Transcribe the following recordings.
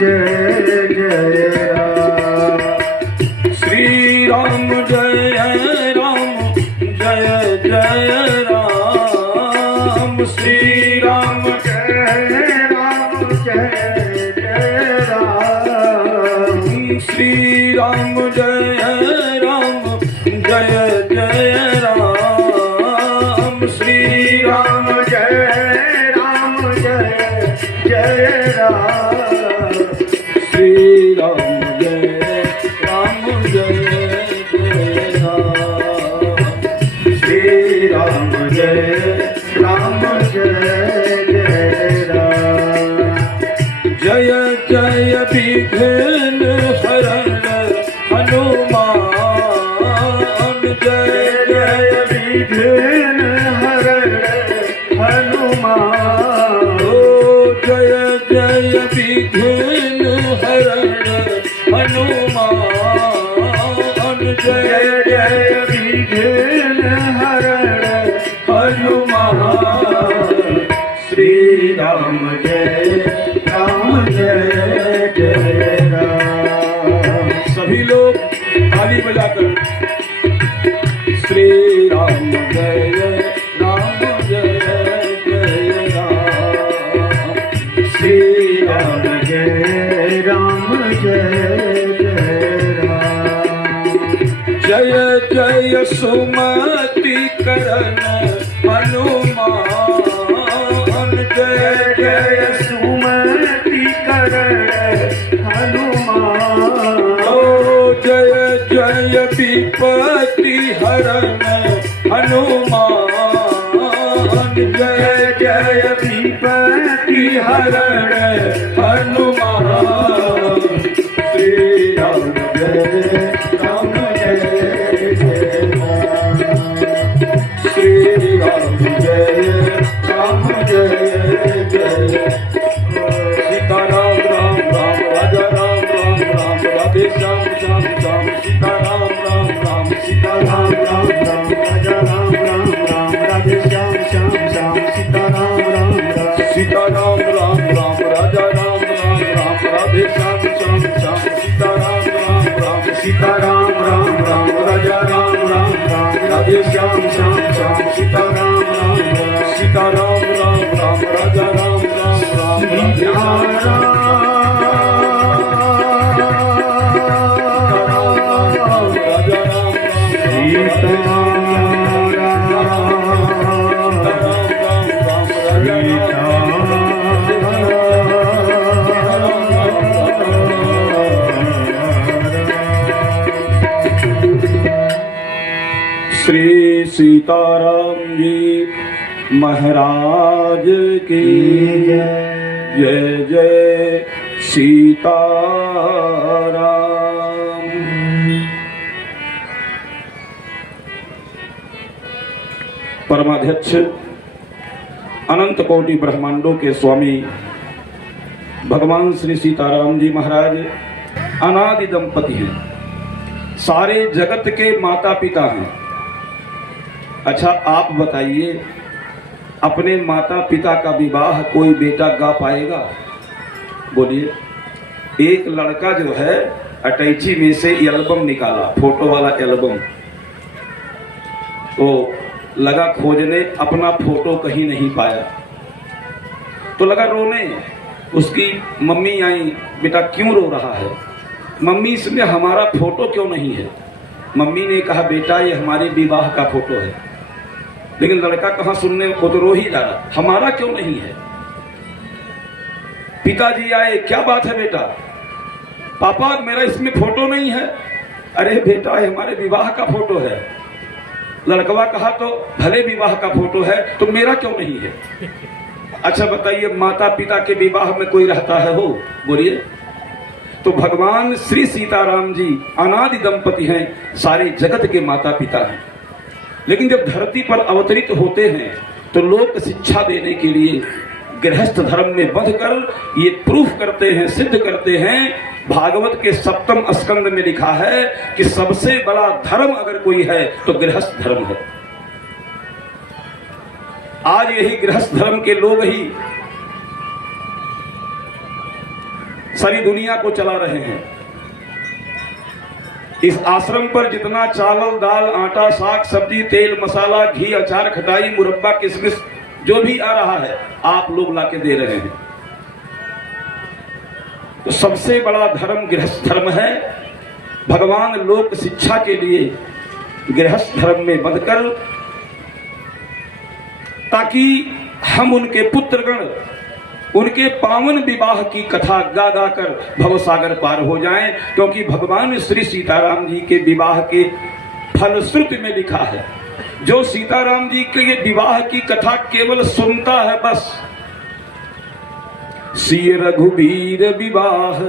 जय जय राम। श्री राम जय राम जय जय राम। श्री राम जय राम जय जय राम। श्री राम जय राम जय जय राम। श्री राम जय राम जय जय राम। श्री राम जय राम जय जय राम। श्री राम जय राम जय जय राम। जय जय विघ्न हरण हनुमान। जय जय विघ्न हरण हनुमान। ओ जय जय विघ्न हरण हनुमान। जय जय विघ्न हरण हनुमान। श्री राम जय जय राम। सभी लोग ताली बजाकर श्री राम जय राम जय जय राम। श्री राम जय राम जय जय राम। जय जय सुमति करण हनुमान। जय जय सुमति करण हनुमान। ओ जय जय विपत्ति हरण हनुमान। जय जय विपत्ति हरण हनुमान। श्री राम जय राम जय जय राम। श्री राम जय राम जय जय। सीताराम राम राम राजा राम राम राम राधे श्याम श्याम श्याम। सीताराम राम राम सीताराम राम राम राजा राम राम राम राधे श्याम श्याम श्याम। सीताराम राम राम। सीताराम राम राम राजा राम राम राम राधे श्याम श्याम श्याम। सीताराम राम राम सीताराम राम राम राजा राम राम राम राधे श्याम श्याम श्याम। सीताराम राम राम। सीताराम राम राम राजा राम राम राम राधे श्याम श्याम। राजा राम श्री सीताराम जी महाराज की जय जय सीताराम। परमाध्यक्ष अनंत कोटि ब्रह्मांडों के स्वामी भगवान श्री सीताराम जी महाराज अनादि दंपति हैं, सारे जगत के माता पिता हैं। अच्छा आप बताइए, अपने माता पिता का विवाह कोई बेटा गा पाएगा? बोलिए। एक लड़का जो है अटैची में से एल्बम निकाला, फोटो वाला एल्बम, तो लगा खोजने, अपना फोटो कहीं नहीं पाया तो लगा रोने। उसकी मम्मी आई, बेटा क्यों रो रहा है? मम्मी इसमें हमारा फोटो क्यों नहीं है? मम्मी ने कहा बेटा ये हमारे विवाह का फोटो है। लेकिन लड़का कहाँ सुनने को, तो रो ही रहा, हमारा क्यों नहीं है? पिताजी आए, क्या बात है बेटा? पापा मेरा इसमें फोटो नहीं है। अरे बेटा ये हमारे विवाह का फोटो है। लड़कवा कहा तो भले विवाह का फोटो है तो मेरा क्यों नहीं है? अच्छा बताइए, माता पिता के विवाह में कोई रहता है हो? बोलिए। तो भगवान श्री सीताराम जी अनादि दंपति हैं, सारे जगत के माता पिता हैं। लेकिन जब धरती पर अवतरित होते हैं तो लोक शिक्षा देने के लिए गृहस्थ धर्म में बंध कर ये प्रूफ करते हैं, सिद्ध करते हैं। भागवत के 7वें स्कंद में लिखा है कि सबसे बड़ा धर्म अगर कोई है तो गृहस्थ धर्म है। आज यही गृहस्थ धर्म के लोग ही सारी दुनिया को चला रहे हैं। इस आश्रम पर जितना चावल, दाल, आटा, साग, सब्जी, तेल, मसाला, घी, अचार, खटाई, मुरब्बा, किशमिश जो भी आ रहा है आप लोग लाके दे रहे हैं। तो सबसे बड़ा धर्म गृहस्थ धर्म है। भगवान लोक शिक्षा के लिए गृहस्थ धर्म में बंधकर, ताकि हम उनके पुत्रगण उनके पावन विवाह की कथा गा गा कर भवसागर पार हो जाएं। क्योंकि भगवान श्री सीताराम जी के विवाह के फलश्रुति में लिखा है, जो सीताराम जी के विवाह की कथा केवल सुनता है, बस सिय रघुबीर विवाह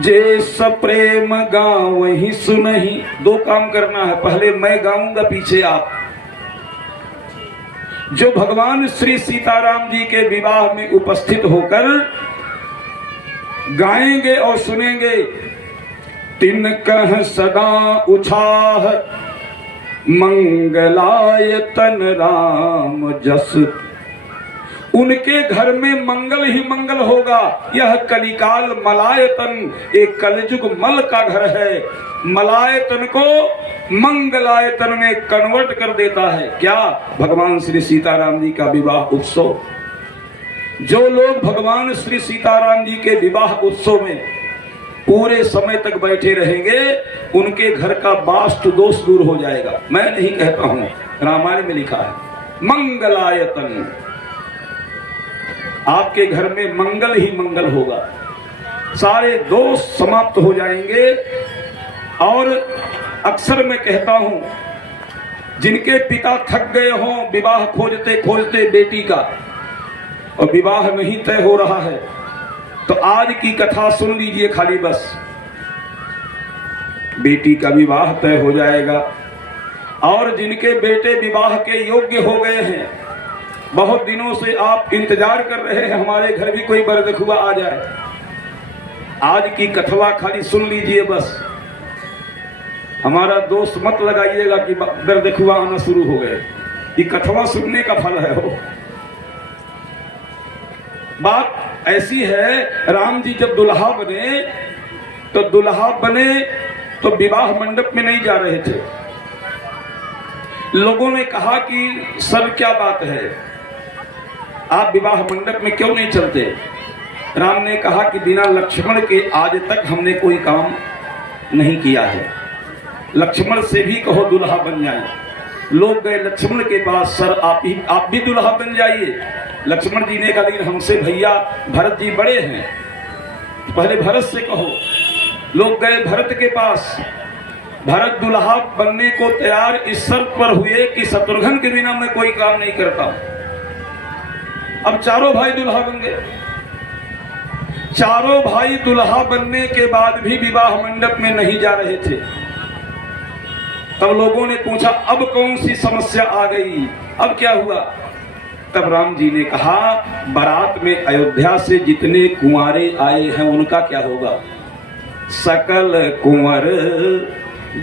जे सप्रेम गाँव ही सुनहि। दो काम करना है, पहले मैं गाऊंगा, पीछे आप। जो भगवान श्री सीताराम जी के विवाह में उपस्थित होकर गाएंगे और सुनेंगे, तिन कह सदा उछाह मंगलायतन राम जस। उनके घर में मंगल ही मंगल होगा। यह कलिकाल मलायतन, एक कलयुग मल का घर है, मलायतन को मंगलायतन में कन्वर्ट कर देता है। क्या? भगवान श्री सीताराम जी का विवाह उत्सव। जो लोग भगवान श्री सीताराम जी के विवाह उत्सव में पूरे समय तक बैठे रहेंगे, उनके घर का वास्तु दोष दूर हो जाएगा। मैं नहीं कहता हूं, रामायण में लिखा है मंगलायतन। आपके घर में मंगल ही मंगल होगा, सारे दोष समाप्त हो जाएंगे। और अक्सर मैं कहता हूं, जिनके पिता थक गए हों विवाह खोजते खोजते बेटी का, और विवाह नहीं तय हो रहा है, तो आज की कथा सुन लीजिए खाली, बस बेटी का विवाह तय हो जाएगा। और जिनके बेटे विवाह के योग्य हो गए हैं, बहुत दिनों से आप इंतजार कर रहे हैं हमारे घर भी कोई बरदखुआ आ जाए, आज की कथवा खाली सुन लीजिए बस। हमारा दोस्त मत लगाइएगा कि बरदखुआ आना शुरू हो गए, ये कथवा सुनने का फल है। हो बात ऐसी है, राम जी जब दुल्हा बने तो विवाह मंडप में नहीं जा रहे थे। लोगों ने कहा कि सर क्या बात है, आप विवाह मंडप में क्यों नहीं चलते? राम ने कहा कि बिना लक्ष्मण के आज तक हमने कोई काम नहीं किया है, लक्ष्मण से भी कहो दुल्हा बन जाए। लोग गए लक्ष्मण के पास, सर आप भी दुल्हा बन जाइए। लक्ष्मण जी ने कहा हमसे भैया भरत जी बड़े हैं, पहले भरत से कहो। लोग गए भरत के पास, भरत दुल्हा बनने को तैयार इस शर्त पर हुए कि शत्रुघ्न के बिना मैं कोई काम नहीं करता। अब चारों भाई दुल्हा बन गए। चारों भाई दुल्हा बनने के बाद भी विवाह मंडप में नहीं जा रहे थे। तब लोगों ने पूछा अब कौन सी समस्या आ गई, अब क्या हुआ? तब राम जी ने कहा बारात में अयोध्या से जितने कुंवारे आए हैं उनका क्या होगा? सकल कुंवर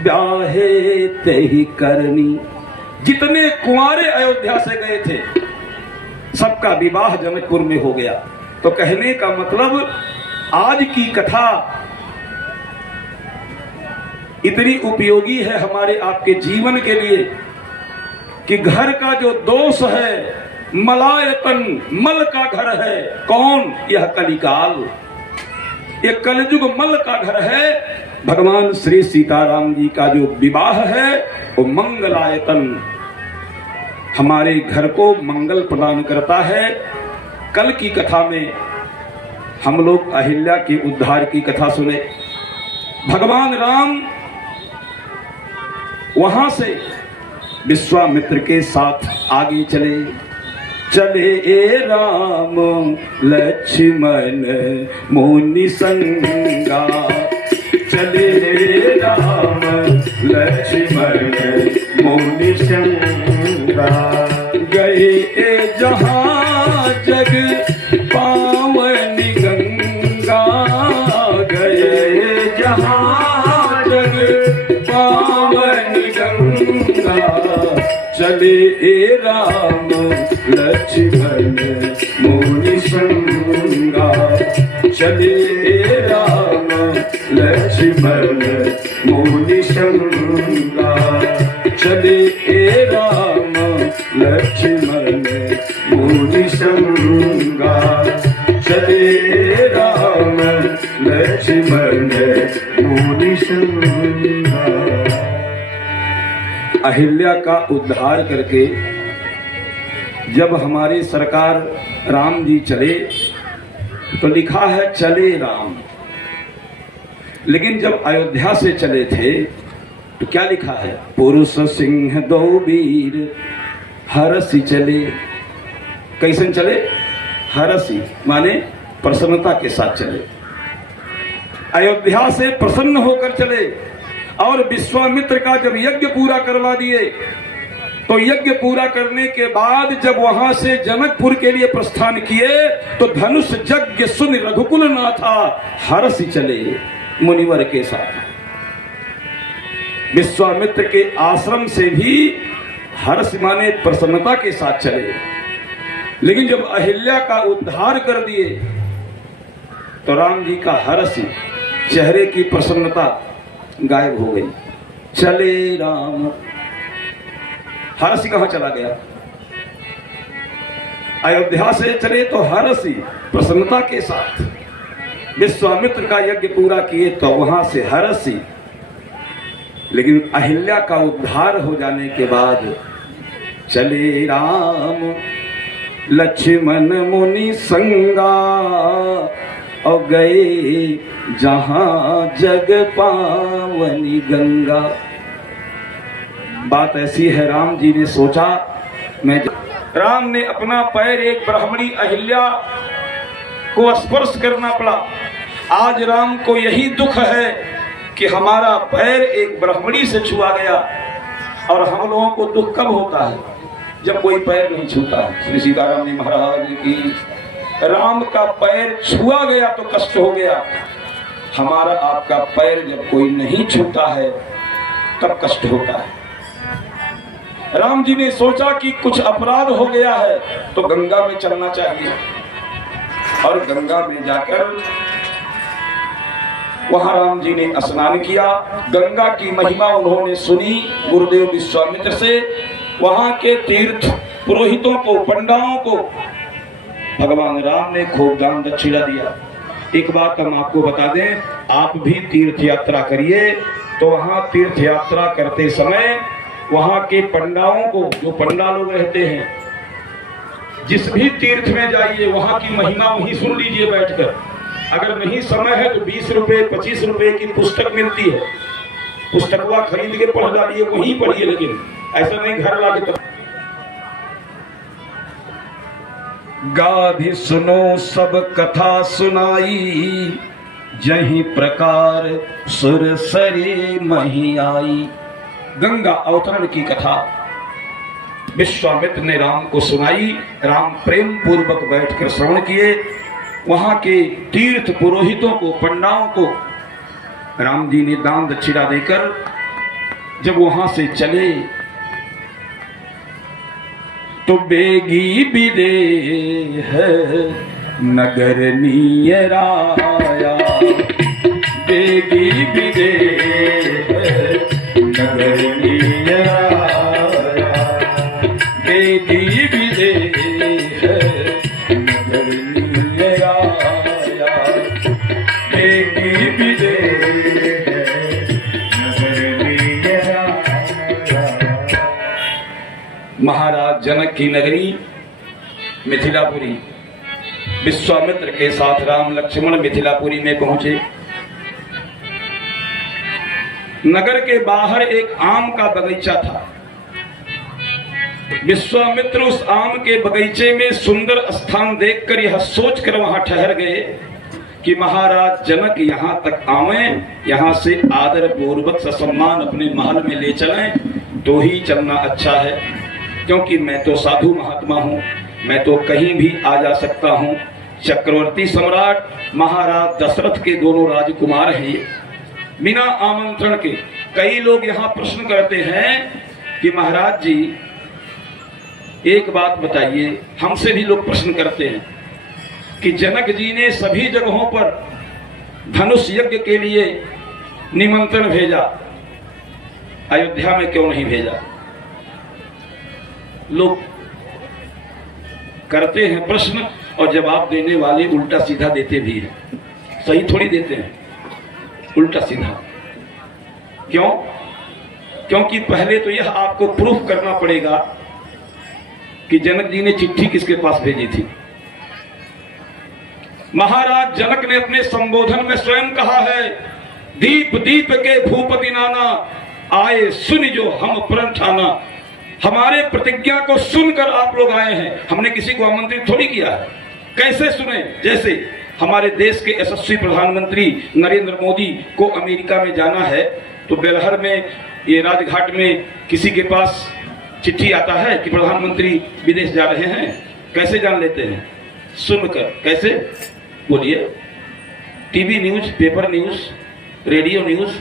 ब्याहे तेहि करनी। जितने कुंवारे अयोध्या से गए थे सबका विवाह जनकपुर में हो गया। तो कहने का मतलब आज की कथा इतनी उपयोगी है हमारे आपके जीवन के लिए कि घर का जो दोष है, मलायतन मल का घर है। कौन? यह कलिकाल, यह कलयुग मल का घर है। भगवान श्री सीताराम जी का जो विवाह है वो मंगलायतन, हमारे घर को मंगल प्रदान करता है। कल की कथा में हम लोग अहिल्या के उद्धार की कथा सुने। भगवान राम वहां से विश्वामित्र के साथ आगे चले राम लक्ष्मण मुनि संगा। चले राम लक्ष्मण मुनि संगा। गए जहां जग पावन गंगा। गए जहां जग पावन गंगा। चले राम लक्ष्मण मुनि संगा। चले राम लक्ष्मण मुनि संगा, चले राम लक्ष्मण मुनि संगा, चले राम लक्ष्मण मुनि संगा। अहिल्या का उद्धार करके जब हमारे सरकार राम जी चले तो लिखा है चले राम, लेकिन जब अयोध्या से चले थे तो क्या लिखा है? पुरुष सिंह दो वीर हरसी चले। कैसे चले? हरसी माने प्रसन्नता के साथ चले। अयोध्या से प्रसन्न होकर चले और विश्वामित्र का जब यज्ञ पूरा करवा दिए तो यज्ञ पूरा करने के बाद जब वहां से जनकपुर के लिए प्रस्थान किए तो धनुष यज्ञ सुन रघुकुल नाथा हरसी चले मुनिवर के साथ। विश्वामित्र के आश्रम से भी हर्ष माने प्रसन्नता के साथ चले, लेकिन जब अहिल्या का उद्धार कर दिए तो राम जी का हर्ष, चेहरे की प्रसन्नता गायब हो गई। चले राम, हर्ष कहां चला गया? अयोध्या से चले तो हर्ष प्रसन्नता के साथ, विश्वामित्र का यज्ञ पूरा किए तो वहां से हर्ष, लेकिन अहिल्या का उद्धार हो जाने के बाद चले राम लक्ष्मण मुनि संगा और गए जहां जग पावनी गंगा। बात ऐसी है, राम जी ने सोचा राम ने अपना पैर एक ब्राह्मणी अहिल्या को स्पर्श करना पड़ा। आज राम को यही दुख है कि हमारा पैर एक ब्राह्मणी से छुआ गया, और हम लोगों को दुख कब होता है? जब कोई पैर नहीं छूता है। श्री सीताराम जी महाराज की राम का पैर छुआ गया तो कष्ट हो गया, हमारा आपका पैर जब कोई नहीं छूता है तब कष्ट होता है। राम जी ने सोचा कि कुछ अपराध हो गया है तो गंगा में चलना चाहिए, और गंगा में जाकर वहां राम जी ने स्नान किया। गंगा की महिमा उन्होंने सुनी गुरुदेव विश्वामित्र से। वहां के तीर्थ पुरोहितों को, पंडाओं को भगवान राम ने खूब दान दक्षिणा दिया। एक बात हम आपको बता दें, आप भी तीर्थ यात्रा करिए तो वहां तीर्थ यात्रा करते समय वहां के पंडाओं को, जो पंडा लोग रहते हैं, जिस भी तीर्थ में जाइए वहां की महिमा वहीं सुन लीजिए बैठकर। अगर नहीं समय है तो 20 रुपए 25 रुपए की पुस्तक मिलती है, पुस्तकवा खरीद के पढ़ डालिए, वहीं पढ़िए, लेकिन ऐसा नहीं घर लाके। तो गाधी सुनो सब कथा सुनाई, जही प्रकार सुरसरी मही आई। गंगा अवतरण की कथा विश्वामित्र ने राम को सुनाई। राम प्रेम पूर्वक बैठकर श्रवण किए। वहां के तीर्थ पुरोहितों को, पंडाओं को राम जी ने दान दक्षिणा देकर जब वहां से चले तो बेगी विदेह नगर नियराया, बेगी विदेह नगर नियराया, बेगी विदेह नगर नियराया, बेगी विदेह नगर नियराया। महाराज जनक की नगरी मिथिलापुरी, विश्वामित्र के साथ राम लक्ष्मण मिथिलापुरी में पहुंचे। नगर के बाहर एक आम का बगीचा था। विश्वामित्र उस आम के बगीचे में सुंदर स्थान देखकर यह सोचकर वहां ठहर गए कि महाराज जनक यहां तक आवे, यहां से आदर पूर्वक ससम्मान अपने महल में ले चलें तो ही चलना अच्छा है, क्योंकि मैं तो साधु महात्मा हूं, मैं तो कहीं भी आ जा सकता हूं। चक्रवर्ती सम्राट महाराज दशरथ के दोनों राजकुमार हैं। बिना आमंत्रण के कई लोग यहाँ प्रश्न करते हैं कि महाराज जी एक बात बताइए, हमसे भी लोग प्रश्न करते हैं कि जनक जी ने सभी जगहों पर धनुष यज्ञ के लिए निमंत्रण भेजा, अयोध्या में क्यों नहीं भेजा? लोग करते हैं प्रश्न और जवाब देने वाले उल्टा सीधा देते भी हैं, सही थोड़ी देते हैं, उल्टा सीधा। क्यों? क्योंकि पहले तो यह आपको प्रूफ करना पड़ेगा कि जनक जी ने चिट्ठी किसके पास भेजी थी। महाराज जनक ने अपने संबोधन में स्वयं कहा है, दीप दीप के भूपति नाना, आए सुन जो हम प्रण ठाना। हमारे प्रतिज्ञा को सुनकर आप लोग आए हैं, हमने किसी को आमंत्रित थोड़ी किया है। कैसे सुने? जैसे हमारे देश के यशस्वी प्रधानमंत्री नरेंद्र मोदी को अमेरिका में जाना है तो बेलहर में ये राजघाट में किसी के पास चिट्ठी आता है कि प्रधानमंत्री विदेश जा रहे हैं। कैसे जान लेते हैं? सुनकर। कैसे? बोलिए। TV news, paper news, radio news,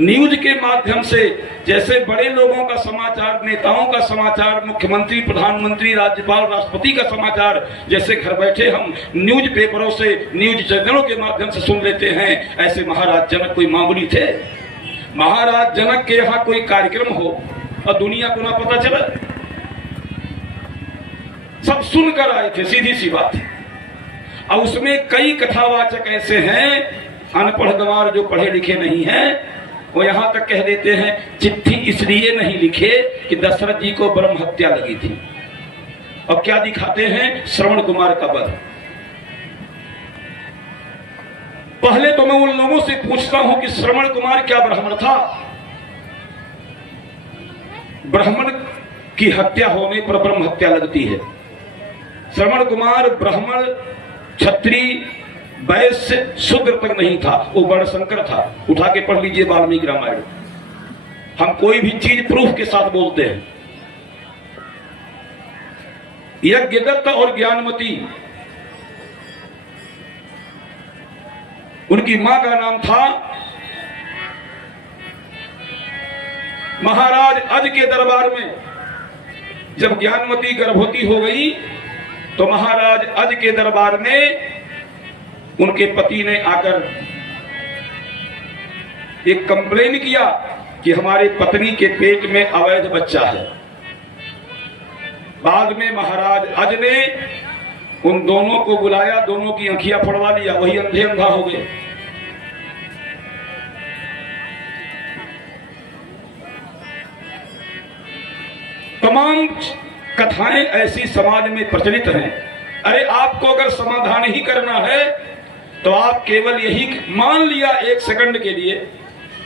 news के माध्यम से। जैसे बड़े लोगों का समाचार, नेताओं का समाचार, मुख्यमंत्री, प्रधानमंत्री, राज्यपाल, राष्ट्रपति का समाचार जैसे घर बैठे हम न्यूज पेपरों से, न्यूज चैनलों के माध्यम से सुन लेते हैं, ऐसे महाराज जनक कोई मामूली थे? महाराज जनक के यहाँ कोई कार्यक्रम हो और दुनिया को ना पता चला? सब सुनकर आए थे, सीधी सी बात है। और उसमें कई कथावाचक ऐसे हैं, अनपढ़ गंवार जो पढ़े लिखे नहीं हैं, वो यहां तक कह देते हैं चिट्ठी इसलिए नहीं लिखे कि दशरथ जी को ब्रह्म हत्या लगी थी। और क्या दिखाते हैं? श्रवण कुमार का वध। पहले तो मैं उन लोगों से पूछता हूं कि श्रवण कुमार क्या ब्राह्मण था? ब्राह्मण की हत्या होने पर ब्रह्म हत्या लगती है। श्रवण कुमार ब्राह्मण, क्षत्रिय, वैश्य, शूद्र तक नहीं था, वो वर्णशंकर था। उठा के पढ़ लीजिए वाल्मीकि रामायण। हम कोई भी चीज प्रूफ के साथ बोलते हैं। यज्ञदत्त और ज्ञानमती, उनकी मां का नाम था महाराज अज के दरबार में। जब ज्ञानमती गर्भवती हो गई तो महाराज अज के दरबार में उनके पति ने आकर एक कंप्लेन किया कि हमारे पत्नी के पेट में अवैध बच्चा है। बाद में महाराज अज ने उन दोनों को बुलाया, दोनों की आंखियां फोड़वा लिया, वही अंधे अंधा हो गए। तमाम कथाएं ऐसी समाज में प्रचलित हैं। अरे आपको अगर समाधान ही करना है तो आप केवल यही मान लिया एक सेकंड के लिए,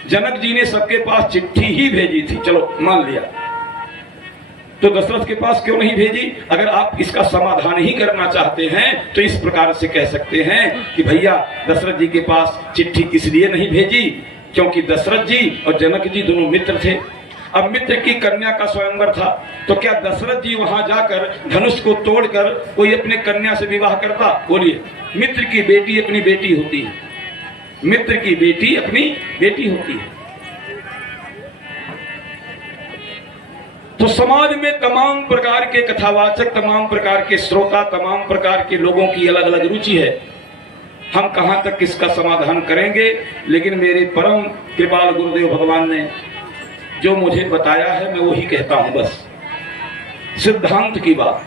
जनक जी ने सबके पास चिट्ठी ही भेजी थी, चलो मान लिया, तो दशरथ के पास क्यों नहीं भेजी? अगर आप इसका समाधान ही करना चाहते हैं तो इस प्रकार से कह सकते हैं कि भैया दशरथ जी के पास चिट्ठी इसलिए नहीं भेजी क्योंकि दशरथ जी और जनक जी दोनों मित्र थे। अब मित्र की कन्या का स्वयंवर था, तो क्या दशरथ जी वहां जाकर धनुष को तोड़कर कोई अपने कन्या से विवाह करता? बोलिए। मित्र की बेटी अपनी बेटी होती है, मित्र की बेटी अपनी बेटी होती है। तो समाज में तमाम प्रकार के कथावाचक, तमाम प्रकार के श्रोता, तमाम प्रकार के लोगों की अलग अलग रुचि है। हम कहां तक इसका समाधान करेंगे, लेकिन मेरे परम कृपाल गुरुदेव भगवान ने जो मुझे बताया है मैं वही कहता हूं, बस सिद्धांत की बात।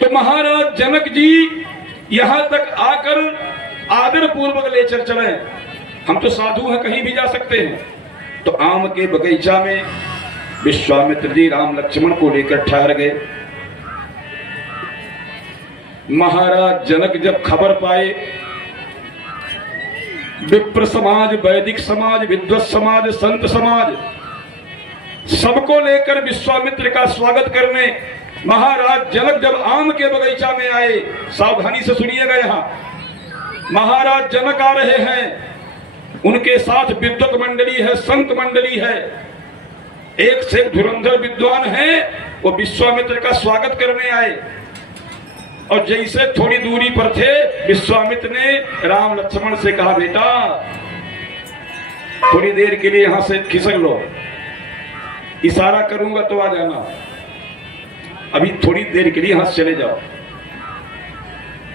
तो महाराज जनक जी यहां तक आकर आदर पूर्वक ले चले। हम तो साधु हैं, कहीं भी जा सकते हैं। तो आम के बगीचा में विश्वामित्र जी राम लक्ष्मण को लेकर ठहर गए। महाराज जनक जब खबर पाए, विप्र समाज, वैदिक समाज, विद्वत समाज, संत समाज, सबको लेकर विश्वामित्र का स्वागत करने महाराज जनक जब आम के बगीचा में आए, सावधानी से सुनिएगा, यहां महाराज जनक आ रहे हैं, उनके साथ विद्वत मंडली है, संत मंडली है, एक से एक धुरंधर विद्वान है, वो विश्वामित्र का स्वागत करने आए। और जैसे थोड़ी दूरी पर थे, विश्वामित्र ने राम लक्ष्मण से कहा, बेटा थोड़ी देर के लिए यहां से खिसक लो, इशारा करूंगा तो आ जाना, अभी थोड़ी देर के लिए यहां से चले जाओ।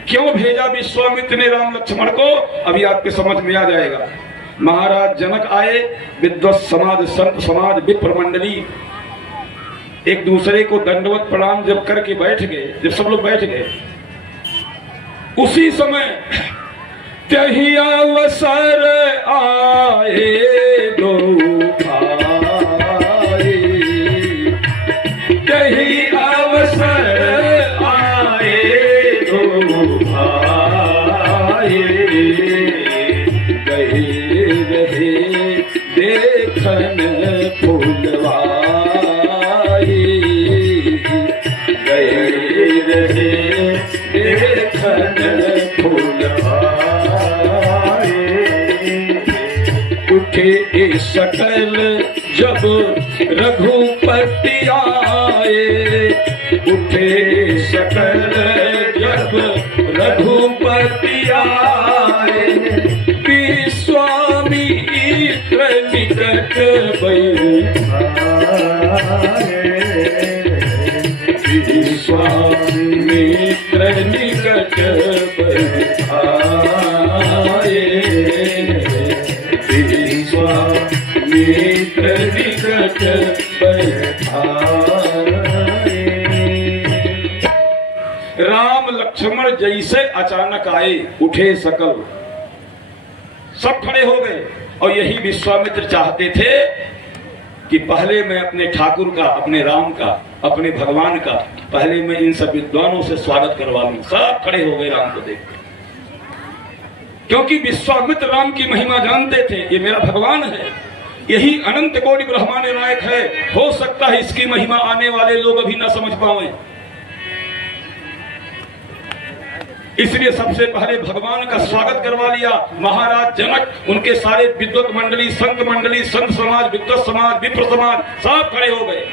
क्यों भेजा विश्वामित्र ने राम लक्ष्मण को, अभी आपके समझ में आ जाएगा। महाराज जनक आए, विद्वत समाज, संत समाज, विप्र मंडली एक दूसरे को दंडवत प्रणाम जब करके बैठ गए, जब सब लोग बैठ गए, उसी समय तही अवसर आए दो भाई, तही अवसर आए दो भाई, गए रहे देखन फूलवाई, गए रहे देखन फूलवाई, उठे सकल जब रघुपति आए, उठे सकल जब रघुपति आए, विश्वामित्र निकट विश्वामित्र निकट बैठाए, विश्वामित्र निकट बैठाए। राम लक्ष्मण जैसे अचानक आए, उठे सकल, सब खड़े हो गए। और यही विश्वामित्र चाहते थे कि पहले मैं अपने ठाकुर का, अपने राम का, अपने भगवान का पहले मैं इन सब विद्वानों से स्वागत करवा लूं। सब खड़े हो गए राम को देख, क्योंकि विश्वामित्र राम की महिमा जानते थे, ये मेरा भगवान है, यही अनंत कोटि ब्रह्मांड नायक है, हो सकता है इसकी महिमा आने वाले लोग अभी ना समझ पाए, इसलिए सबसे पहले भगवान का स्वागत करवा लिया। महाराज जनक, उनके सारे विद्वत मंडली, संत मंडली, संत समाज, विद्वत समाज, विप्र समाज सब खड़े हो गए।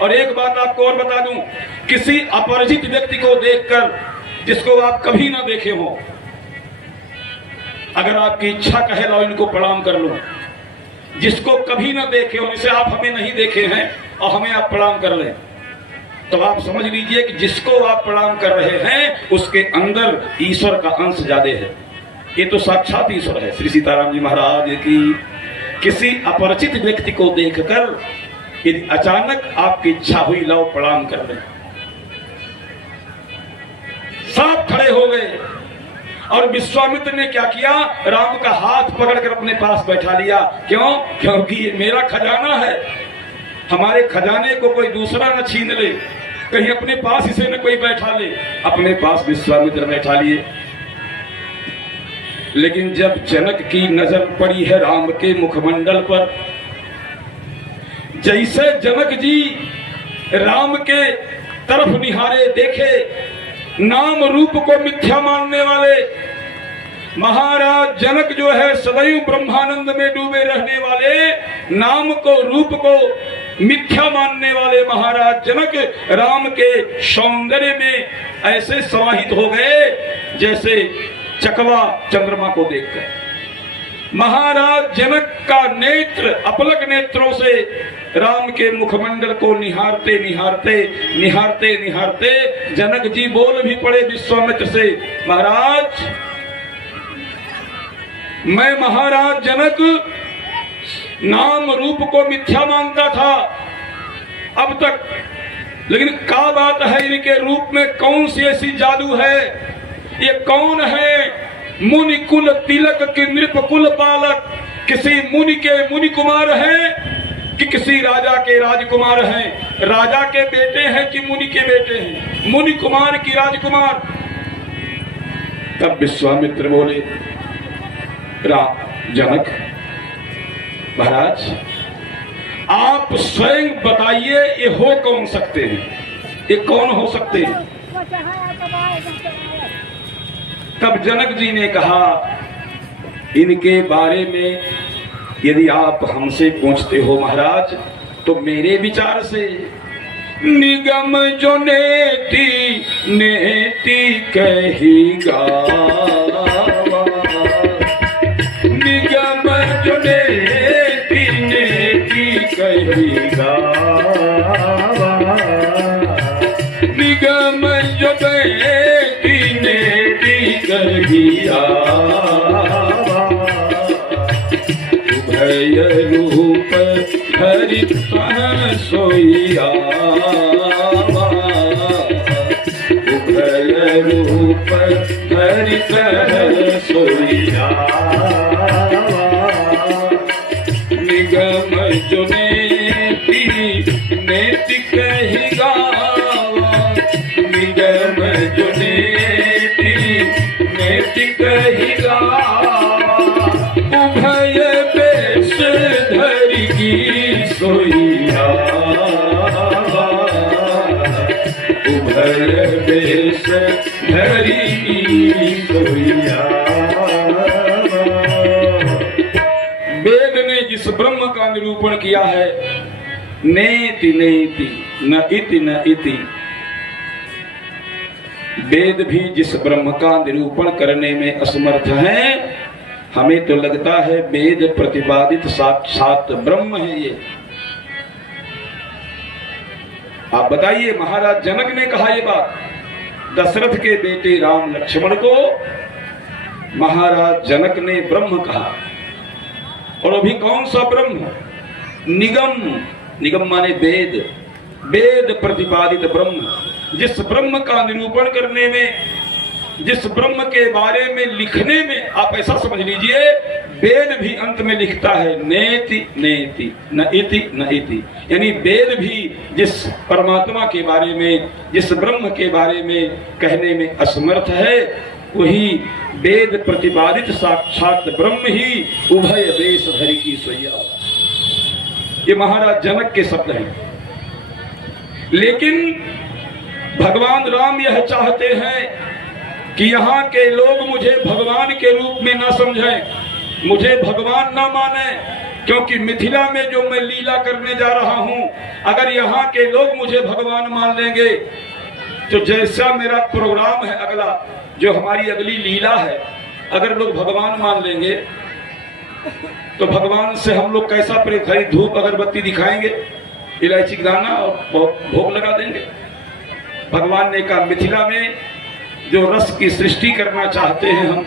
और एक बात आपको और बता दूं, किसी अपरिचित व्यक्ति को देखकर, जिसको आप कभी ना देखे हो, अगर आपकी इच्छा कहे लो इनको प्रणाम कर लो, जिसको कभी ना देखे हो, जिसे आप हमें नहीं देखे हैं और हमें आप प्रणाम कर लें, तो आप समझ लीजिए कि जिसको आप प्रणाम कर रहे हैं उसके अंदर ईश्वर का अंश ज्यादा है। ये तो साक्षात ईश्वर है। श्री सीताराम जी महाराज की। किसी अपरिचित व्यक्ति को देखकर यदि अचानक आपकी इच्छा हुई, लाओ प्रणाम कर लें। सब खड़े हो गए और विश्वामित्र ने क्या किया, राम का हाथ पकड़कर अपने पास बैठा लिया। क्यों? क्योंकि ये मेरा खजाना है, हमारे खजाने को कोई दूसरा न छीन ले, कहीं अपने पास इसे न कोई बैठा ले। अपने पास विश्वामित्र बैठा लिए। लेकिन जब जनक की नजर पड़ी है राम के मुखमंडल पर, जैसे जनक जी राम के तरफ निहारे, देखे नाम रूप को मिथ्या मानने वाले महाराज जनक जो है सदैव ब्रह्मानंद में डूबे रहने वाले, नाम को रूप को मिथ्या मानने वाले महाराज जनक राम के सौंदर्य में ऐसे समाहित हो गए जैसे चकवा चंद्रमा को देखकर। महाराज जनक का नेत्र अपलक नेत्रों से राम के मुखमंडल को निहारते निहारते निहारते निहारते जनक जी बोल भी पड़े विश्वामित्र से, महाराज मैं महाराज जनक नाम रूप को मिथ्या मानता था अब तक, लेकिन क्या बात है इनके रूप में कौन सी ऐसी जादू है, ये कौन है मुनि कुल तिलक के नृप कुल पालक, किसी मुनि के मुनि कुमार हैं कि किसी राजा के राजकुमार हैं, राजा के बेटे हैं कि मुनि के बेटे हैं, मुनि कुमार की राजकुमार। तब विश्वामित्र बोले, जनक महाराज आप स्वयं बताइए ये हो कौन सकते हैं, ये कौन हो सकते हैं। तब जनक जी ने कहा, इनके बारे में यदि आप हमसे पूछते हो महाराज, तो मेरे विचार से निगम जो नेति नेति कहेगा, निगम जो नेति नेति कहेगा, निगम जो नेति नेति रहिया उभय रूप धरि तह सोइया उभय रूप धरि तह सोइया निगम जो नेति कही गावा निगम जो नेति कही गावा उभय बेश धरि की सोइया उभय बेश धरि की सोइया। वेद ने जिस ब्रह्म का निरूपण किया है, नेति नेति न इति न इति, वेद भी जिस ब्रह्म का निरूपण करने में असमर्थ है, हमें तो लगता है वेद प्रतिपादित साक्षात ब्रह्म है ये। आप बताइए, महाराज जनक ने कहा ये बात दशरथ के बेटे राम लक्ष्मण को, महाराज जनक ने ब्रह्म कहा। और अभी कौन सा ब्रह्म? निगम, निगम माने वेद, वेद प्रतिपादित ब्रह्म। जिस ब्रह्म का निरूपण करने में, जिस ब्रह्म के बारे में लिखने में, आप ऐसा समझ लीजिए वेद भी अंत में लिखता है नेति नेति न इति न इति, यानी वेद भी जिस परमात्मा के बारे में, जिस ब्रह्म के बारे में कहने में असमर्थ है, वही वेद प्रतिपादित साक्षात ब्रह्म ही उभय देश धरि की सोइया। ये महाराज जनक के शब्द हैं। लेकिन भगवान राम यह चाहते हैं कि यहाँ के लोग मुझे भगवान के रूप में न समझें, मुझे भगवान न माने, क्योंकि मिथिला में जो मैं लीला करने जा रहा हूँ, अगर यहाँ के लोग मुझे भगवान मान लेंगे तो जैसा मेरा प्रोग्राम है अगला, जो हमारी अगली लीला है, अगर लोग भगवान मान लेंगे तो भगवान से हम लोग कैसा खरीद धूप अगरबत्ती दिखाएंगे, इलायची दाना और भोग लगा देंगे। भगवान ने कहा मिथिला में जो रस की सृष्टि करना चाहते हैं हम,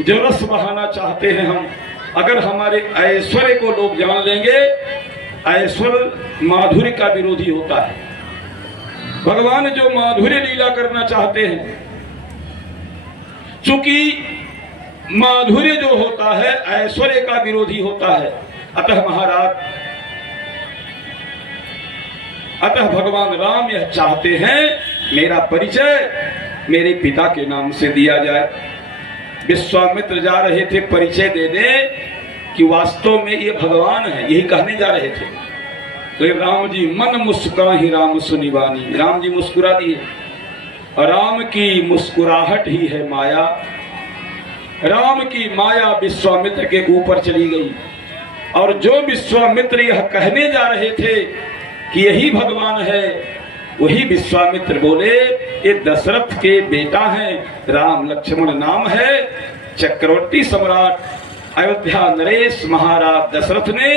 जो रस बहाना चाहते हैं हम, अगर हमारे ऐश्वर्य को लोग जान लेंगे, ऐश्वर्य माधुर्य का विरोधी होता है। भगवान जो माधुर्य लीला करना चाहते हैं, चूंकि माधुर्य जो होता है ऐश्वर्य का विरोधी होता है, अतः भगवान राम यह चाहते हैं मेरा परिचय मेरे पिता के नाम से दिया जाए। विश्वामित्र जा रहे थे परिचय देने कि वास्तव में ये भगवान है, यही कहने जा रहे थे। तो राम जी मन मुस्कुराहि राम सुनि बानी, राम जी मुस्कुरा दिए। राम की मुस्कुराहट ही है माया, राम की माया विश्वामित्र के ऊपर चली गई। और जो विश्वामित्र यह कहने जा रहे थे कि यही भगवान है, वही विश्वामित्र बोले ये दशरथ के बेटा हैं, राम लक्ष्मण नाम है। चक्रवर्ती सम्राट अयोध्या नरेश महाराज दशरथ ने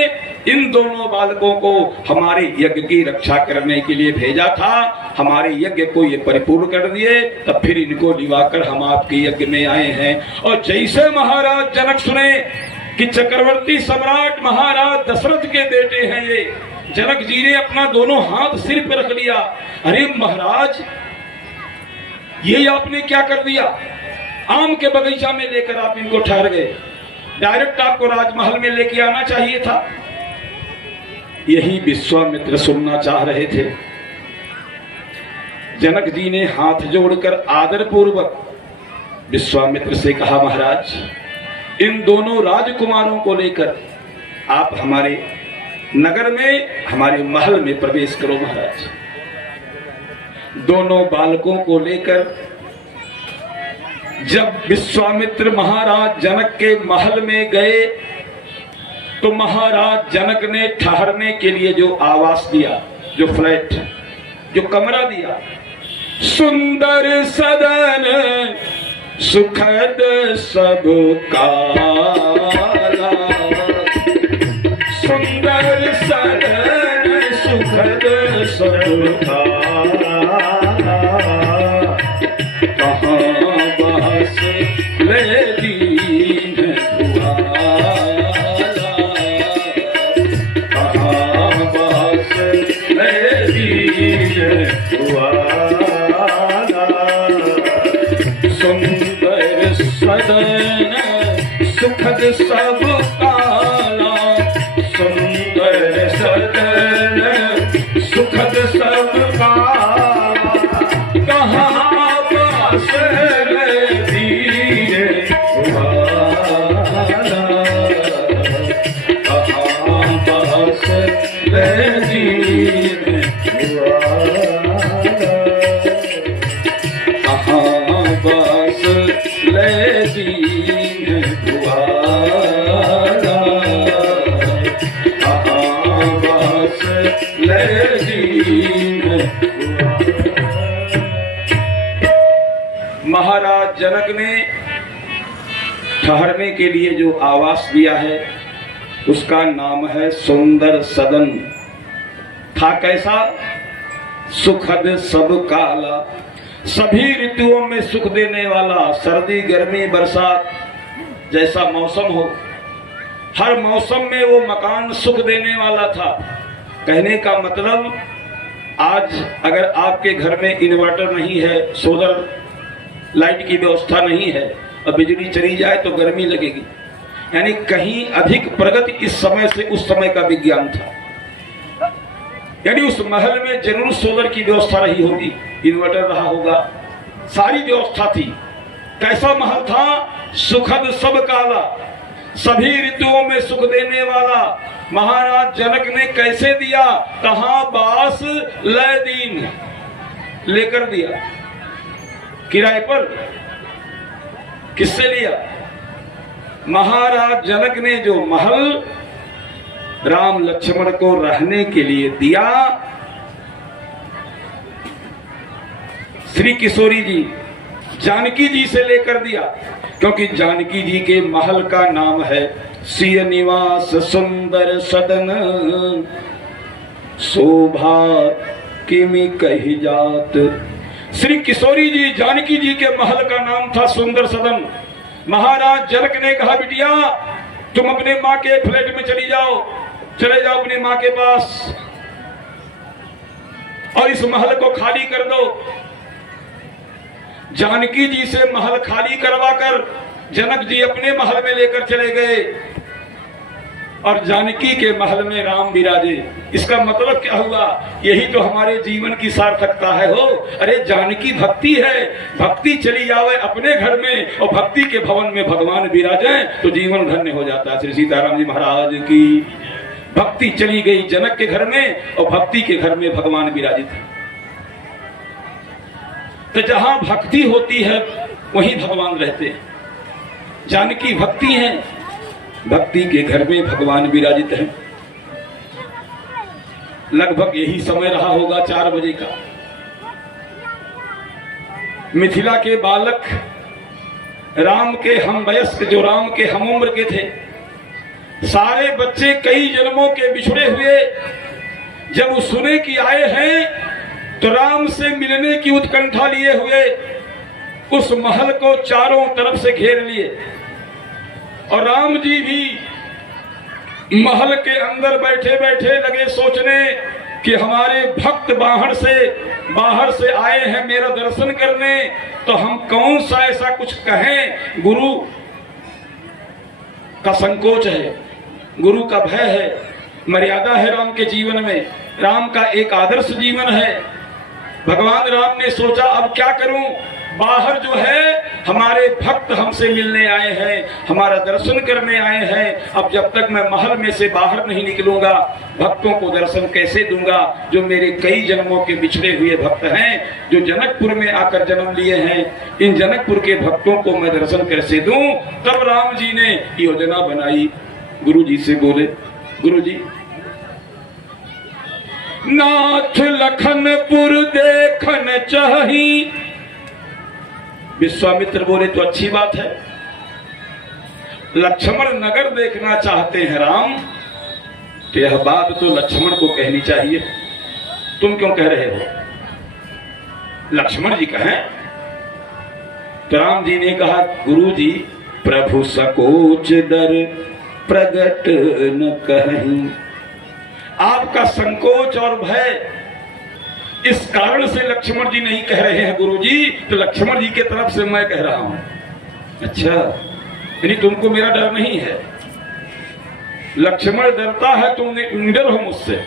इन दोनों बालकों को हमारे यज्ञ की रक्षा करने के लिए भेजा था। हमारे यज्ञ को ये परिपूर्ण कर दिए, तब फिर इनको लिवाकर हम आपके यज्ञ में आए हैं। और जैसे महाराज जनक सुने कि चक्रवर्ती सम्राट महाराज दशरथ के बेटे हैं ये, जनक जी ने अपना दोनों हाथ सिर पर रख लिया। अरे महाराज, ये आपने क्या कर दिया? आम के बगीचा में लेकर आप इनको ठहर गए, डायरेक्ट आपको राजमहल में लेके आना चाहिए था। यही विश्वामित्र सुनना चाह रहे थे। जनक जी ने हाथ जोड़कर आदर पूर्वक विश्वामित्र से कहा, महाराज इन दोनों राजकुमारों को लेकर आप हमारे नगर में, हमारे महल में प्रवेश करो। महाराज दोनों बालकों को लेकर जब विश्वामित्र महाराज जनक के महल में गए तो महाराज जनक ने ठहरने के लिए जो आवास दिया, जो फ्लैट, जो कमरा दिया, सुंदर सदन सुखद सब काला, सुंदर सदन सुखद सब काला, कहाँ बहस सब काला, सुंदर सदन सुखद सब काला, कहाँ बास दीन वाला, कहाँ बास दीन वाला, कहाँ बास दीन वाला, कहाँ बास दीन। महाराज जनक ने ठहरने के लिए जो आवास दिया है उसका नाम है सुंदर सदन। था कैसा? सुखद सब काला, सभी ऋतुओं में सुख देने वाला, सर्दी गर्मी बरसात जैसा मौसम हो, हर मौसम में वो मकान सुख देने वाला था। कहने का मतलब आज अगर आपके घर में इन्वर्टर नहीं है, सोलर लाइट की व्यवस्था नहीं है और बिजली चली जाए तो गर्मी लगेगी, यानी कहीं अधिक प्रगति इस समय से उस समय का विज्ञान था। यानी उस महल में जरूर सोलर की व्यवस्था रही होगी, इन्वर्टर रहा होगा, सारी व्यवस्था थी। कैसा महल था? सुखद सब काला, सभी ऋतुओं में सुख देने वाला। महाराज जनक ने कैसे दिया? कहाँ बास लय दीन, लेकर दिया किराए पर। किससे लिया? महाराज जनक ने जो महल राम लक्ष्मण को रहने के लिए दिया, श्री किशोरी जी जानकी जी से लेकर दिया, क्योंकि जानकी जी के महल का नाम है सिय निवास सुंदर सदन, शोभा किमि कही जात। श्री किशोरी जी जानकी जी के महल का नाम था सुंदर सदन। महाराज जनक ने कहा, बिटिया तुम अपने माँ के फ्लैट में चली जाओ, चले जाओ अपने माँ के पास और इस महल को खाली कर दो। जानकी जी से महल खाली करवाकर जनक जी अपने महल में लेकर चले गए और जानकी के महल में राम विराजे। इसका मतलब क्या हुआ? यही तो हमारे जीवन की सार्थकता है हो। अरे जानकी भक्ति है, भक्ति चली जावे अपने घर में और भक्ति के भवन में भगवान विराजे तो जीवन धन्य हो जाता है। श्री सीताराम जी महाराज की भक्ति चली गई जनक के घर में और भक्ति के घर में भगवान विराजित है। तो जहां भक्ति होती है वहीं भगवान रहते हैं। जानकी भक्ति है, भक्ति के घर में भगवान विराजित है। लगभग यही समय रहा होगा 4 बजे का। मिथिला के बालक राम के हम वयस्क, जो राम के हम उम्र के थे, सारे बच्चे कई जन्मों के बिछड़े हुए जब वो सुने कि आए हैं तो राम से मिलने की उत्कंठा लिए हुए उस महल को चारों तरफ से घेर लिए और राम जी भी महल के अंदर बैठे बैठे लगे सोचने कि हमारे भक्त बाहर से आए हैं मेरा दर्शन करने, तो हम कौन सा ऐसा कुछ कहें। गुरु का संकोच है, गुरु का भय है, मर्यादा है राम के जीवन में, राम का एक आदर्श जीवन है। भगवान राम ने सोचा अब क्या करूं, बाहर जो है हमारे भक्त हमसे मिलने आए हैं, हमारा दर्शन करने आए हैं, अब जब तक मैं महल में से बाहर नहीं निकलूंगा भक्तों को दर्शन कैसे दूंगा। जो मेरे कई जन्मों के बिछड़े हुए भक्त हैं, जो जनकपुर में आकर जन्म लिए हैं, इन जनकपुर के भक्तों को मैं दर्शन कैसे दूं। तब राम जी ने योजना बनाई, गुरु जी से बोले, गुरु जी नाथ लखनपुर देखन चाही। विश्वामित्र बोले तो अच्छी बात है, लक्ष्मण नगर देखना चाहते हैं राम, तो यह बात तो लक्ष्मण को कहनी चाहिए, तुम क्यों कह रहे हो? लक्ष्मण जी कहें। तो राम जी ने कहा, गुरु जी प्रभु सकोच दर प्रगट न कहीं। आपका संकोच और भय इस कारण से लक्ष्मण जी नहीं कह रहे हैं गुरुजी, तो लक्ष्मण जी के तरफ से मैं कह रहा हूं। अच्छा, यानी तुमको मेरा डर नहीं है। लक्ष्मण डरता है, तुम निडर हो मुझसे।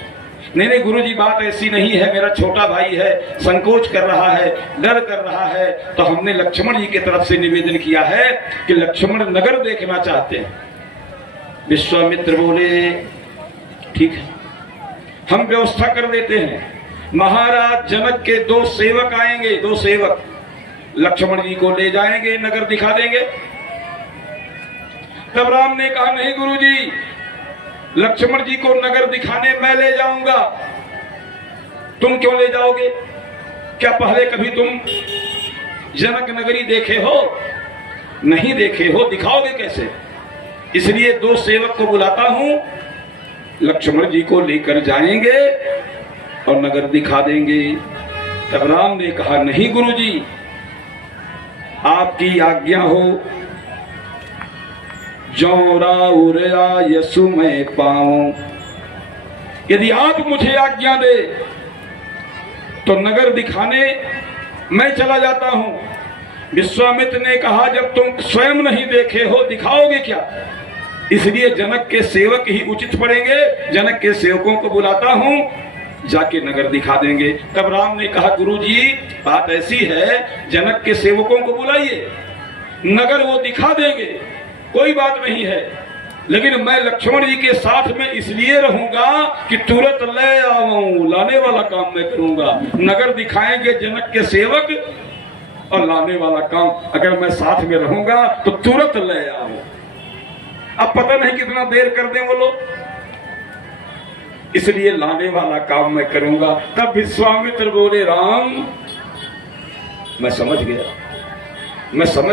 नहीं नहीं गुरुजी, बात ऐसी नहीं है, मेरा छोटा भाई है, संकोच कर रहा है, डर कर रहा है। तो हमने लक्ष्मण जी की तरफ से निवेदन किया है कि लक्ष्मण नगर देखना चाहते हैं। विश्वामित्र बोले ठीक है, हम व्यवस्था कर देते हैं। महाराज जनक के 2 सेवक आएंगे, 2 सेवक लक्ष्मण जी को ले जाएंगे, नगर दिखा देंगे। तब राम ने कहा नहीं गुरुजी, लक्ष्मण जी को नगर दिखाने मैं ले जाऊंगा, तुम क्यों ले जाओगे? क्या पहले कभी तुम जनक नगरी देखे हो? नहीं देखे हो, दिखाओगे कैसे? इसलिए 2 सेवक को बुलाता हूं, लक्ष्मण जी को लेकर जाएंगे और नगर दिखा देंगे। तब राम ने कहा नहीं गुरुजी, आपकी आज्ञा हो। जो राउर यसु मैं पाऊं, यदि आप मुझे आज्ञा दे तो नगर दिखाने मैं चला जाता हूं। विश्वामित्र ने कहा जब तुम स्वयं नहीं देखे हो, दिखाओगे क्या? इसलिए जनक के सेवक ही उचित पड़ेंगे। जनक के सेवकों को बुलाता हूं, जाके नगर दिखा देंगे। तब राम ने कहा गुरुजी, बात ऐसी है, जनक के सेवकों को बुलाइए, नगर वो दिखा देंगे, कोई बात नहीं है। लेकिन मैं लक्ष्मण जी के साथ में इसलिए रहूंगा कि तुरंत ले आऊं, लाने वाला काम मैं करूंगा। नगर दिखाएंगे जनक के सेवक और लाने वाला काम अगर मैं साथ में रहूंगा तो तुरंत ले आऊं। अब पता नहीं कितना देर कर दें वो लोग, इसलिए लाने वाला काम मैं करूंगा। तब विश्वामित्र बोले राम, मैं समझ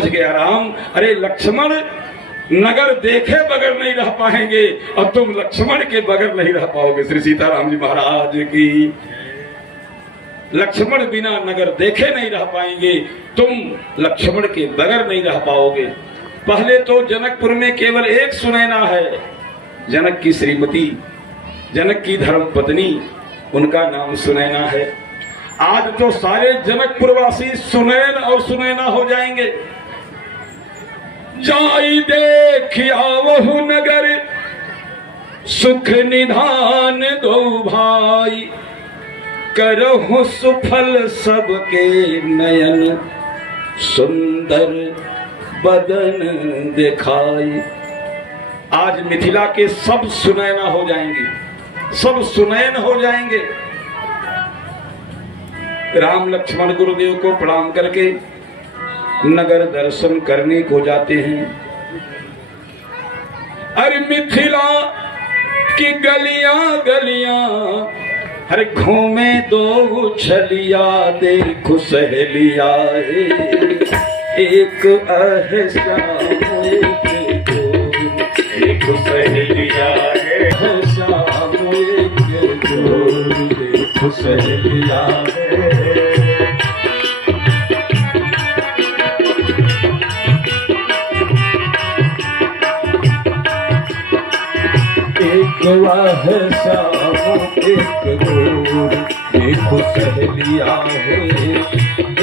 गया राम। अरे लक्ष्मण नगर देखे बगैर नहीं रह पाएंगे और तुम लक्ष्मण के बगैर नहीं रह पाओगे। श्री सीताराम जी महाराज की। लक्ष्मण बिना नगर देखे नहीं रह पाएंगे, तुम लक्ष्मण के बगैर नहीं रह पाओगे। पहले तो जनकपुर में केवल एक सुनैना है, जनक की श्रीमती, जनक की धर्म पत्नी, उनका नाम सुनैना है। आज तो सारे जनकपुरवासी सुनैन और सुनैना हो जाएंगे। जाई देखिया वहु नगर, सुख निधान दो भाई, करहु सुफल सबके नयन, सुंदर बदन दिखाई। आज मिथिला के सब सुनैना हो जाएंगे, सब सुनैन हो जाएंगे। राम लक्ष्मण गुरुदेव को प्रणाम करके नगर दर्शन करने को जाते हैं। अरे मिथिला की गलियां गलियां, हर घूमे दो छलिया, देखो सहेलिया एक अहसा, एक सहेलिया देखो सहेलिया। एक वाह शाम एक गोर, देखो सहेलिया है,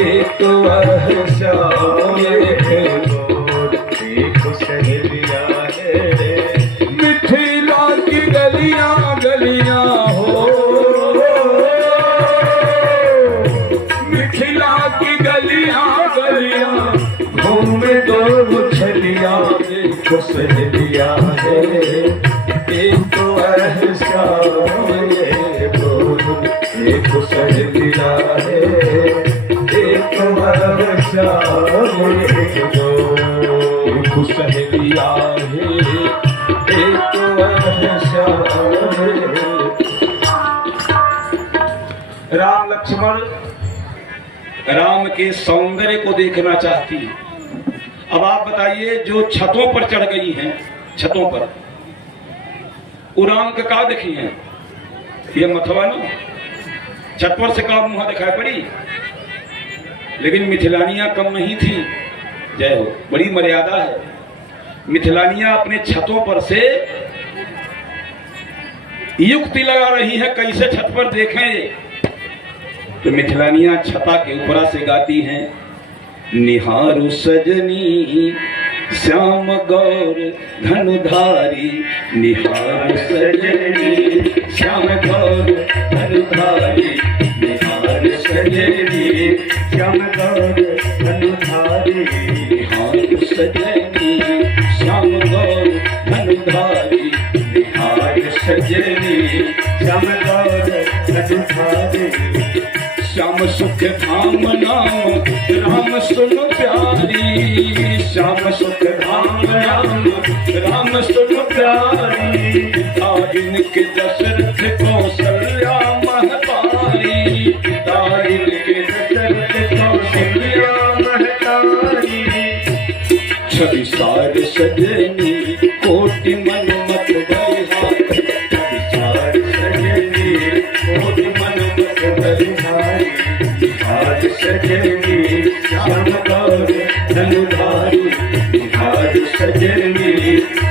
एक वाह शाम एक गोर, देखो सहेलिया है। मिथिला की गलियां गलियां हो, मिथिला की गलियां गलियां, घूमे दो छलिया, देखो सहेलिया है। एक ऐसा एक सहेलिया है, एक ऐसा एक सहेलिया है, एक ऐसा। राम लक्ष्मण राम के सौंदर्य को देखना चाहती है। अब आप बताइए, जो छतों पर चढ़ गई हैं, छतों पर उड़ान का देखी है, ये मथवा ना छत पर से का मुंह दिखाई पड़ी। लेकिन मिथिलानियां कम नहीं थी, जय हो, बड़ी मर्यादा है। मिथिलानियां अपने छतों पर से युक्ति लगा रही है, कैसे छत पर देखें। तो मिथिलानियां छता के ऊपर से गाती हैं, निहारू सजनी श्याम गौर धनुधारी निहार सजनी, श्याम गौर धनुधारी निहार सजनी, श्याम गौर धनुधारी निहार सजनी, श्याम गौर धनुधारी निहार सजनी, श्याम गौर धनुधारी श्याम सुख धाम नाम राम सुन प्यारी, श्याम सुख धाम नाम राम सुन प्यारी, पिता इनके दशरथ कौशल्या महतारी, पिता इनके दशरथ कौशल्या महतारी छवि सार सजनी कोटि मन मत बलिहारी, छवि सार सजनी कोटि मन मत बलिहारी, निहार सजनी श्याम गौर धनुधारी, निहार सजनी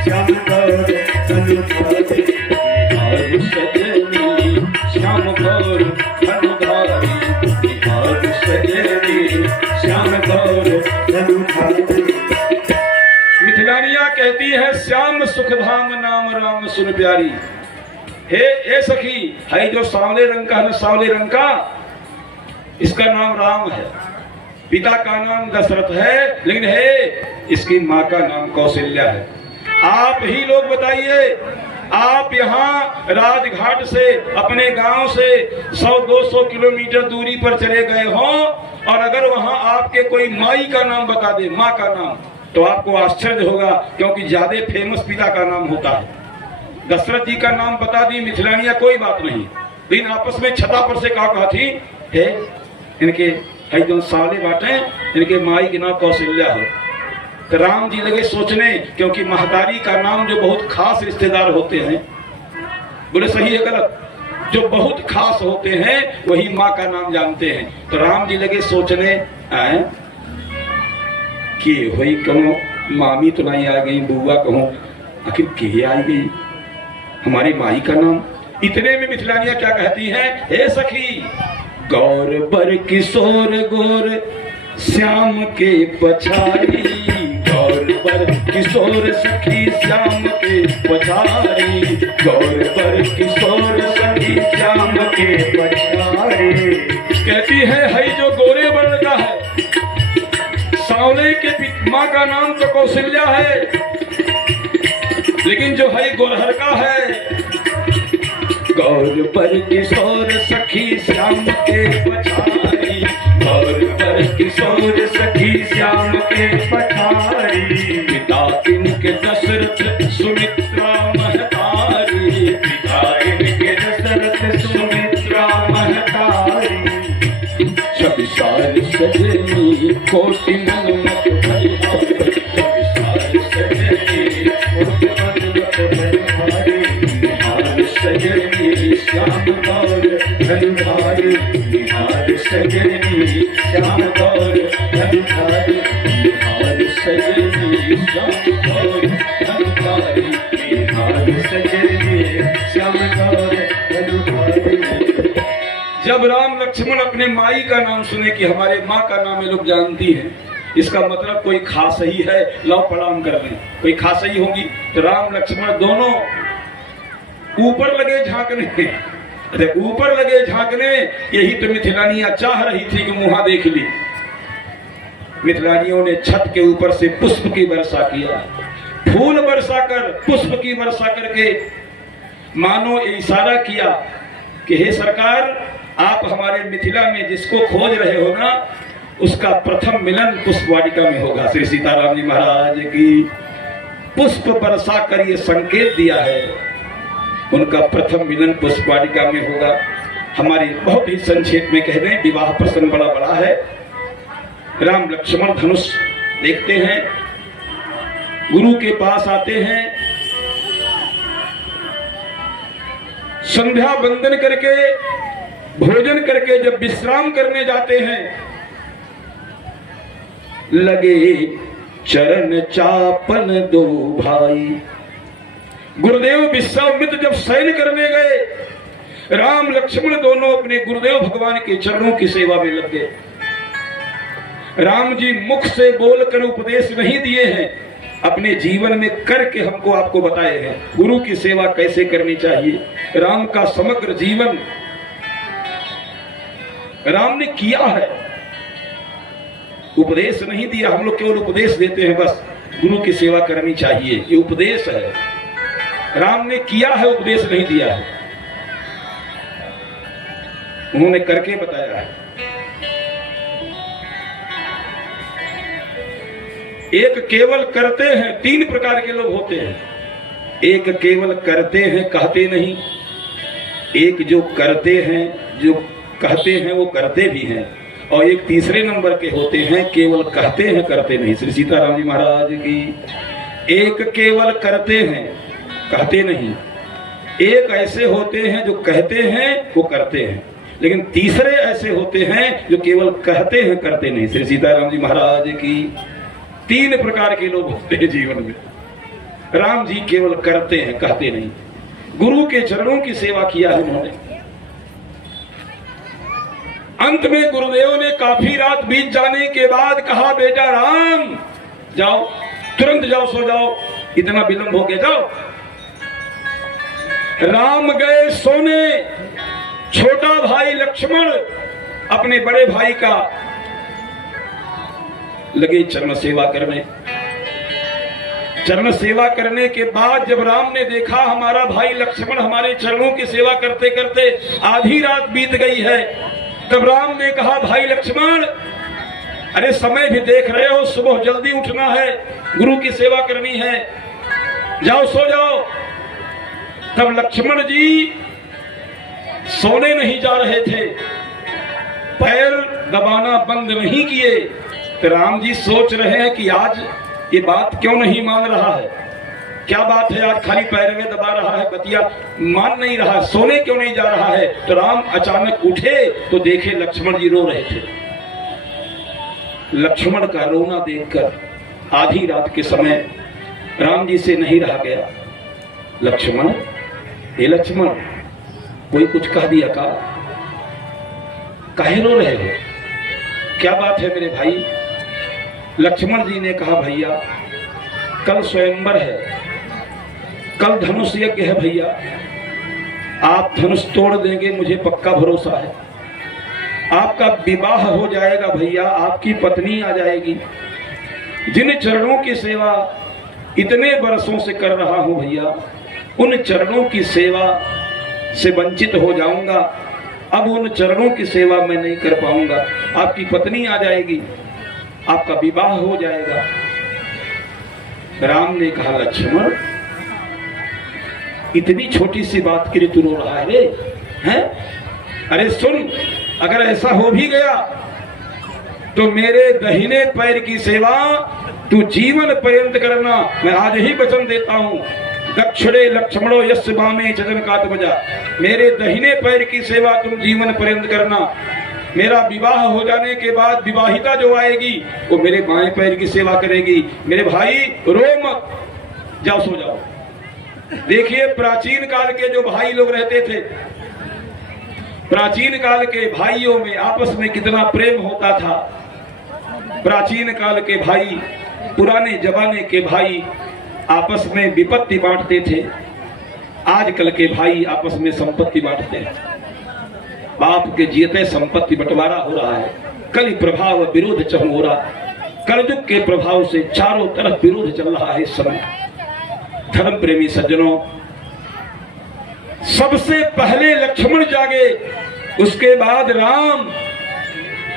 श्याम गौर धनुधारी निहार सजनी श्याम गौर धनुधारी, निहार सजनी श्याम गौर धनुधारी मिथिलानिया कहती है श्याम सुखधाम नाम राम सुन प्यारी। हे सखी, है जो सांवले रंग का है ना, सांवले रंग का, इसका नाम राम है, पिता का नाम दशरथ है, लेकिन है इसकी माँ का नाम कौशल्या है। आप ही लोग बताइए, आप यहाँ राजघाट से अपने गांव से 100-200 किलोमीटर दूरी पर चले गए हों और अगर वहां आपके कोई माई का नाम बता दे, माँ का नाम, तो आपको आश्चर्य होगा, क्योंकि ज्यादा फेमस पिता का नाम होता है। दशरथ जी का नाम बता दी मिथिलानिया, कोई बात नहीं, लेकिन आपस में छता पर से कहा थी है इनके है जो साले बाटे, इनके माई के नाम कौशल्या हो। तो राम जी लगे सोचने, क्योंकि महतारी का नाम जो बहुत खास रिश्तेदार होते हैं, बोले सही है गलत, जो बहुत खास होते हैं वही माँ का नाम जानते हैं। तो राम जी लगे सोचने आए कि वही कहूँ मामी तो नहीं आ गई, बुआ कहूँ आखिर के आई गई हमारी माई का नाम। इतने में मिथिलानिया क्या कहती है, हे सखी गौर बर किशोर गोर श्याम के पछाड़ी, गौर बर किशोर सखी श्याम के पछाड़ी, गौर बर किशोर सखी श्याम के पछाड़ी। कहती है जो गोरे वर्ण का है, सांवले के माँ का नाम तो कौशल्या है, लेकिन जो है गोरहर का है, गौर पर किशोर सखी श्याम के पछाड़ी, गौर पर किशोर सखी श्याम के पछाड़ी, पिता इनके दशरथ सुमित्रा महतारी, पिता इनके दशरथ सुमित्रा महतारी, छवि सार सजनी कोटि मन मत बलिहारी, छवि सार सजनी कोटि मन मत बलिहारी, निहार सजनी श्याम गौर धनुधारी, निहार सजनी श्याम गौर धनुधारी, निहार सजनी श्याम गौर धनुधारी, निहार सजनी श्याम गौर धनुधारी। जब राम लक्ष्मण अपने माई का नाम सुने कि हमारे माँ का नाम ये लोग जानती हैं, इसका मतलब कोई खास ही है, लव प्रणाम कर रहे हैं, कोई खास ही होगी। तो राम लक्ष्मण दोनों ऊपर लगे झांकने, अरे ऊपर लगे झांकने, यही तो मिथिलानिया चाह रही थी कि मुहा देख ली। मिथिलानियों ने छत के ऊपर से पुष्प की वर्षा किया, फूल वर्षा कर, पुष्प की वर्षा करके मानो ये इशारा किया कि हे सरकार, आप हमारे मिथिला में जिसको खोज रहे हो ना, उसका प्रथम मिलन पुष्प वाटिका में होगा। श्री सीताराम जी महाराज की पुष्प वर्षा कर ये संकेत दिया है, उनका प्रथम मिलन पुष्प वाटिका में होगा। हमारी बहुत ही संक्षेप में कह दें, विवाह प्रसंग बड़ा बड़ा है। राम लक्ष्मण धनुष देखते हैं, गुरु के पास आते हैं, संध्या वंदन करके भोजन करके जब विश्राम करने जाते हैं, लगे चरण चापन दो भाई। गुरुदेव विश्वामित्र जब शयन करने गए, राम लक्ष्मण दोनों अपने गुरुदेव भगवान के चरणों की सेवा में लग गए। राम जी मुख से बोलकर उपदेश नहीं दिए हैं, अपने जीवन में करके हमको आपको बताए हैं गुरु की सेवा कैसे करनी चाहिए। राम का समग्र जीवन राम ने किया है, उपदेश नहीं दिया। हम लोग केवल उपदेश देते हैं, बस गुरु की सेवा करनी चाहिए, ये उपदेश है। राम ने किया है, उपदेश नहीं दिया है, उन्होंने करके बताया है। एक केवल करते हैं, 3 प्रकार के लोग होते हैं। एक केवल करते हैं, कहते नहीं। एक जो करते हैं, जो कहते हैं वो करते भी हैं। और एक तीसरे नंबर के होते हैं, केवल कहते हैं करते नहीं। श्री सीताराम जी महाराज की। एक केवल करते हैं, कहते नहीं। एक ऐसे होते हैं जो कहते हैं वो करते हैं, लेकिन तीसरे ऐसे होते हैं जो केवल कहते हैं करते नहीं। श्री सीताराम जी महाराज की। 3 प्रकार के लोग होते हैं जीवन में। राम जी केवल करते हैं, कहते नहीं। गुरु के चरणों की सेवा किया है उन्होंने। अंत में गुरुदेव ने काफी रात बीत जाने के बाद कहा, बेटा राम जाओ, तुरंत जाओ, सो जाओ, इतना विलंब हो गया, जाओ। राम गए सोने। छोटा भाई लक्ष्मण अपने बड़े भाई का लगे चरण सेवा करने। चरण सेवा करने के बाद जब राम ने देखा हमारा भाई लक्ष्मण हमारे चरणों की सेवा करते करते आधी रात बीत गई है, तब राम ने कहा, भाई लक्ष्मण, अरे समय भी देख रहे हो, सुबह जल्दी उठना है, गुरु की सेवा करनी है, जाओ सो जाओ। तब लक्ष्मण जी सोने नहीं जा रहे थे, पैर दबाना बंद नहीं किए। तो राम जी सोच रहे हैं कि आज ये बात क्यों नहीं मान रहा है, क्या बात है, आज खाली पैर में दबा रहा है, बतिया मान नहीं रहा, सोने क्यों नहीं जा रहा है। तो राम अचानक उठे तो देखे लक्ष्मण जी रो रहे थे। लक्ष्मण का रोना देखकर आधी रात के समय राम जी से नहीं रहा गया। लक्ष्मण, हे लक्ष्मण, कोई कुछ कह दिया का? काहे रो रहे हो, क्या बात है मेरे भाई? लक्ष्मण जी ने कहा, भैया कल स्वयंवर है, कल धनुष यज्ञ है भैया, आप धनुष तोड़ देंगे मुझे पक्का भरोसा है। आपका विवाह हो जाएगा भैया, आपकी पत्नी आ जाएगी। जिन चरणों की सेवा इतने वर्षों से कर रहा हूं भैया, उन चरणों की सेवा से वंचित हो जाऊंगा। अब उन चरणों की सेवा मैं नहीं कर पाऊंगा। आपकी पत्नी आ जाएगी, आपका विवाह हो जाएगा। राम ने कहा, लक्ष्मण, इतनी छोटी सी बात के लिए तू रो रहा है रे? हैं? अरे सुन, अगर ऐसा हो भी गया तो मेरे दाहिने पैर की सेवा तू जीवन पर्यंत करना। मैं आज ही वचन देता हूं, दक्षिणे लक्ष्मणो यस्य वामे चरण कातभजा। मेरे दाहिने पैर की सेवा तुम जीवन पर्यंत करना। मेरा विवाह हो जाने के बाद विवाहिता जो आएगी वो मेरे बाएं पैर की सेवा करेगी। मेरे भाई रो मत, जाओ सो जाओ। देखिए, प्राचीन काल के जो भाई लोग रहते थे, प्राचीन काल के भाइयों में आपस में कितना प्रेम होता था। प्राचीन काल के भाई, पुराने जमाने के भाई आपस में विपत्ति बांटते थे। आजकल के भाई आपस में संपत्ति बांटते हैं। बाप के जीते संपत्ति बंटवारा हो रहा है। कल प्रभाव विरोध चरमोरा, कलयुग के प्रभाव से चारों तरफ विरोध चल रहा है इस समय। धर्म प्रेमी सज्जनों, सबसे पहले लक्ष्मण जागे, उसके बाद राम,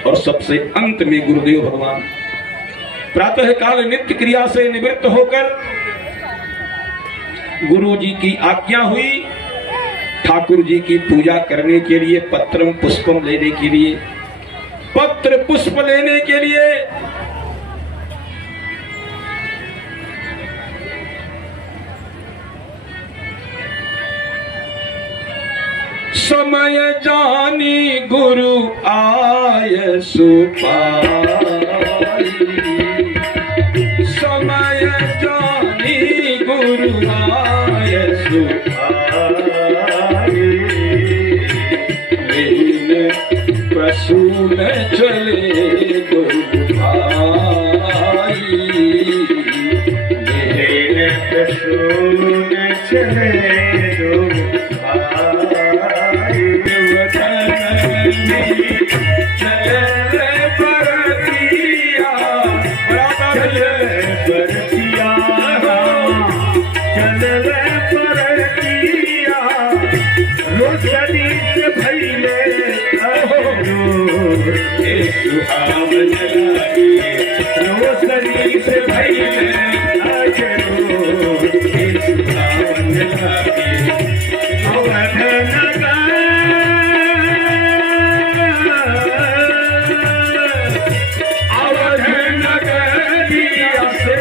और सबसे अंत में गुरुदेव भगवान। प्रातः काल नित्य क्रिया से निवृत्त होकर गुरु जी की आज्ञा हुई ठाकुर जी की पूजा करने के लिए, पत्रम पुष्पम लेने के लिए, पत्र पुष्प लेने के लिए। समय जानी गुरु आय सुपाई, समय जानी गुरु आय सुपाई, प्रसून चले गुरु भाई, सुहावन लागे रोशनी से भइले अजरो हे सुहावन लागे अवध नगरिया से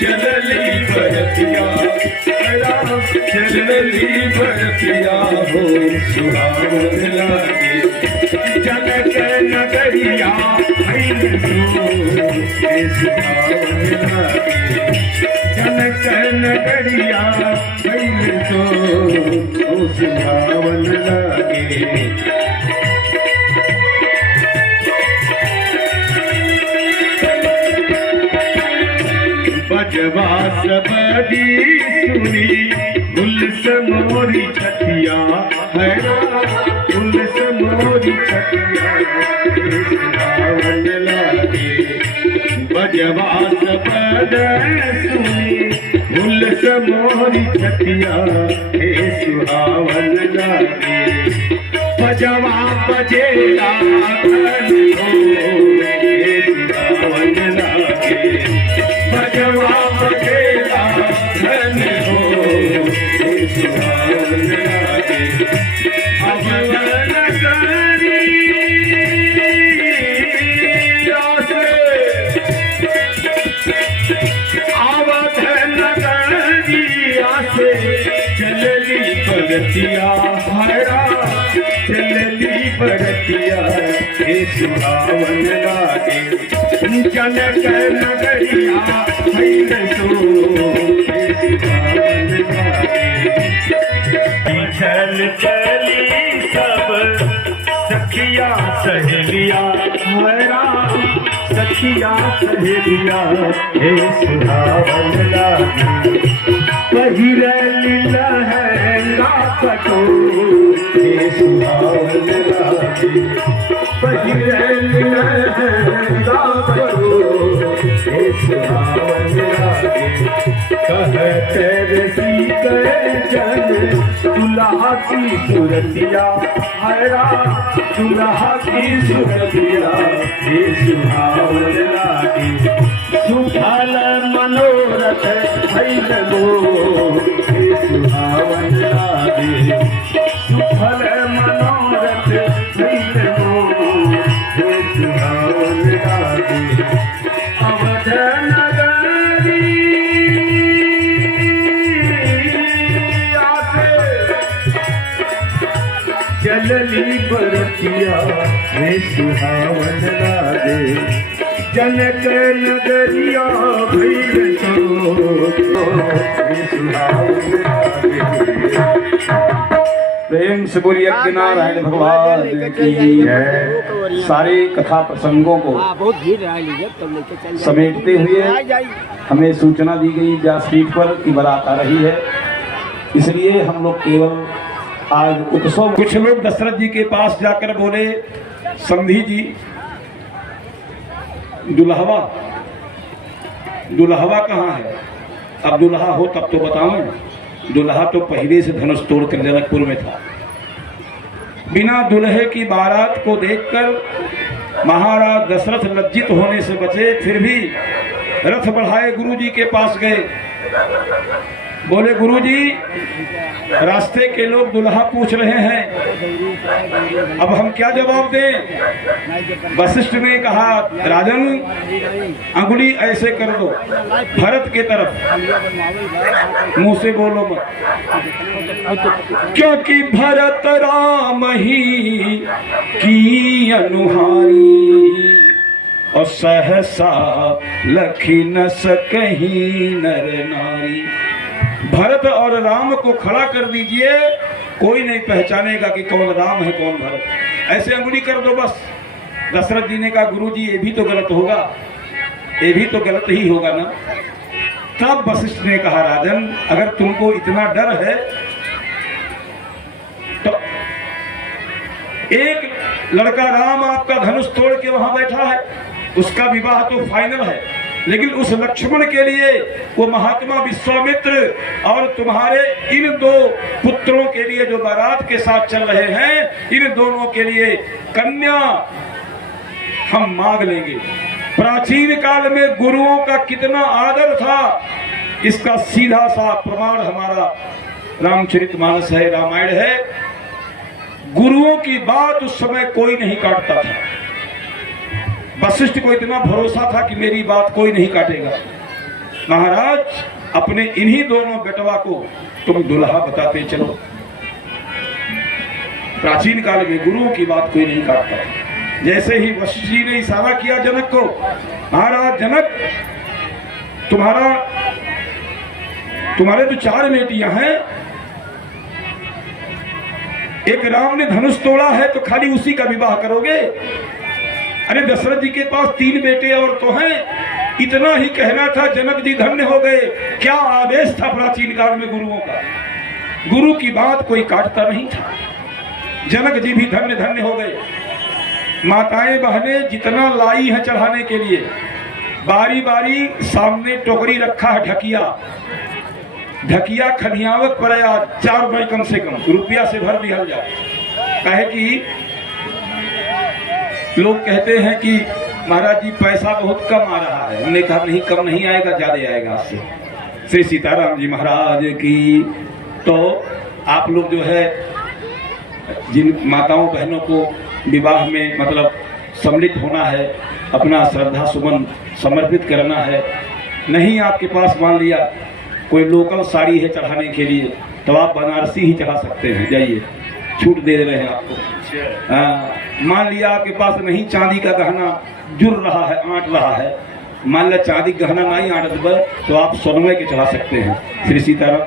चलली बरतिया हो सुहावन लागे जनक नगरिया भइल सुहावन लागे जनक नगरिया भइल सुहावन लागे बजवा सबदी सुनी गुलस मोरी छतिया है गुलस मोरी छतिया सुहावन लागे बजवा सबद सुनी गुलस मोरी छतिया हे सुहावन लागे बजवा बजेला धन हो हे सुहावन लागे बजवा बजेला धन हो हे सुहावन लागे अवध नगरिया से चलली बरतिया हरा चलली बरतिया हे सुहावन लागे जनक नगरिया भइल हे सुहावन लागे चल चली सब सखिया सहेलिया हरा सखिया सहेलिया हे सुहावन लागे पहिरली लहंगा कटोर हे सुहावन लागे पहिरली लहंगा कटोर हे सुहावन लागे कहत रसी जन दुल्हा की सूरतिया हरा दुल्हा की सूरतिया हे सुहावन लागे सुफल मनोरथ भइल हे सुहावन लागे सुफल मनोरथ भइल हे सुहावन लागे अवध चलली बरतिया हे सुहावन लागे जनक नगरिया भइल हे सुहावन लागे प्रेम से बोलिए अज्ञनारायण भगवान की है। सारे कथा प्रसंगों को समेटते हुए हमें सूचना दी गई व्यासपीठ पर कि बारात आ रही है, इसलिए हम लोग केवल आज उत्सव। कुछ लोग दशरथ जी के पास जाकर बोले, समधी जी दुल्हवा कहाँ है? अब दुल्हा हो तब तो बताओ। दुल्हा तो पहले से धनुष तोड़कर जनकपुर में था। बिना दुल्हे की बारात को देखकर महाराज दशरथ लज्जित होने से बचे, फिर भी रथ बढ़ाए गुरुजी के पास गए। बोले, गुरुजी रास्ते के लोग दुल्हा पूछ रहे हैं, अब हम क्या जवाब दें? वशिष्ठ ने कहा, राजन अंगुली ऐसे कर दो भरत के तरफ, मुंह से बोलो मत, क्योंकि भरत राम ही की अनुहारी और सहसा लखी न सकहीं नर नारी। भरत और राम को खड़ा कर दीजिए, कोई नहीं पहचानेगा कि कौन राम है कौन भरत। ऐसे अंगुली कर दो बस। दशरथ जी ने कहा, गुरुजी ये भी तो गलत होगा, ये भी तो गलत ही होगा ना। तब वशिष्ठ ने कहा, राजन अगर तुमको इतना डर है तो एक लड़का राम आपका धनुष तोड़ के वहां बैठा है, उसका विवाह तो फाइनल है, लेकिन उस लक्ष्मण के लिए वो महात्मा विश्वामित्र और तुम्हारे इन दो पुत्रों के लिए जो बारात के साथ चल रहे हैं, इन दोनों के लिए कन्या, 3 हम मांग लेंगे। प्राचीन काल में गुरुओं का कितना आदर था, इसका सीधा सा प्रमाण हमारा रामचरितमानस है, रामायण है। गुरुओं की बात उस समय कोई नहीं काटता था। वशिष्ठ को इतना भरोसा था कि मेरी बात कोई नहीं काटेगा। महाराज, अपने इन्हीं दोनों बेटवा को तुम दुल्हा बताते चलो। प्राचीन काल में गुरुओं की बात कोई नहीं काटता था। जैसे ही वशिष्ठ जी ने इशारा किया जनक को, महाराज जनक, तुम्हारे तो 4 बेटियां हैं, एक राम ने धनुष तोड़ा है तो खाली उसी का विवाह करोगे? अरे दशरथ जी के पास 3 बेटे और तो हैं। इतना ही कहना था, जनक जी धन्य हो गए। क्या आदेश था प्राचीन काल में गुरुओं का, गुरु की बात कोई काटता नहीं था। जनक जी भी धन्य धन्य हो गए। माताएं बहनें जितना लाई है चढ़ाने के लिए, बारी बारी सामने टोकरी रखा है, ढकिया खनियावत पर आज 4 रुपए कम से कम रुपया से भर दिया जाए। कहे कि लोग कहते हैं कि महाराज जी पैसा बहुत कम आ रहा है। हमने कहा नहीं, कम नहीं आएगा, ज्यादा आएगा आपसे। श्री सीताराम जी महाराज की। तो आप लोग जो है, जिन माताओं बहनों को विवाह में मतलब सम्मिलित होना है, अपना श्रद्धा सुमन समर्पित करना है, नहीं आपके पास मान लिया कोई लोकल साड़ी है चढ़ाने के लिए, तो आप बनारसी ही चढ़ा सकते हैं, जाइए, छूट दे रहे हैं आपको। मान लिया आपके पास नहीं चांदी का गहना जुड़ रहा है, आंट रहा है, मान लिया चांदी गहना नहीं आंट पर, तो आप सोनमय के चढ़ा सकते हैं। श्री सीताराम।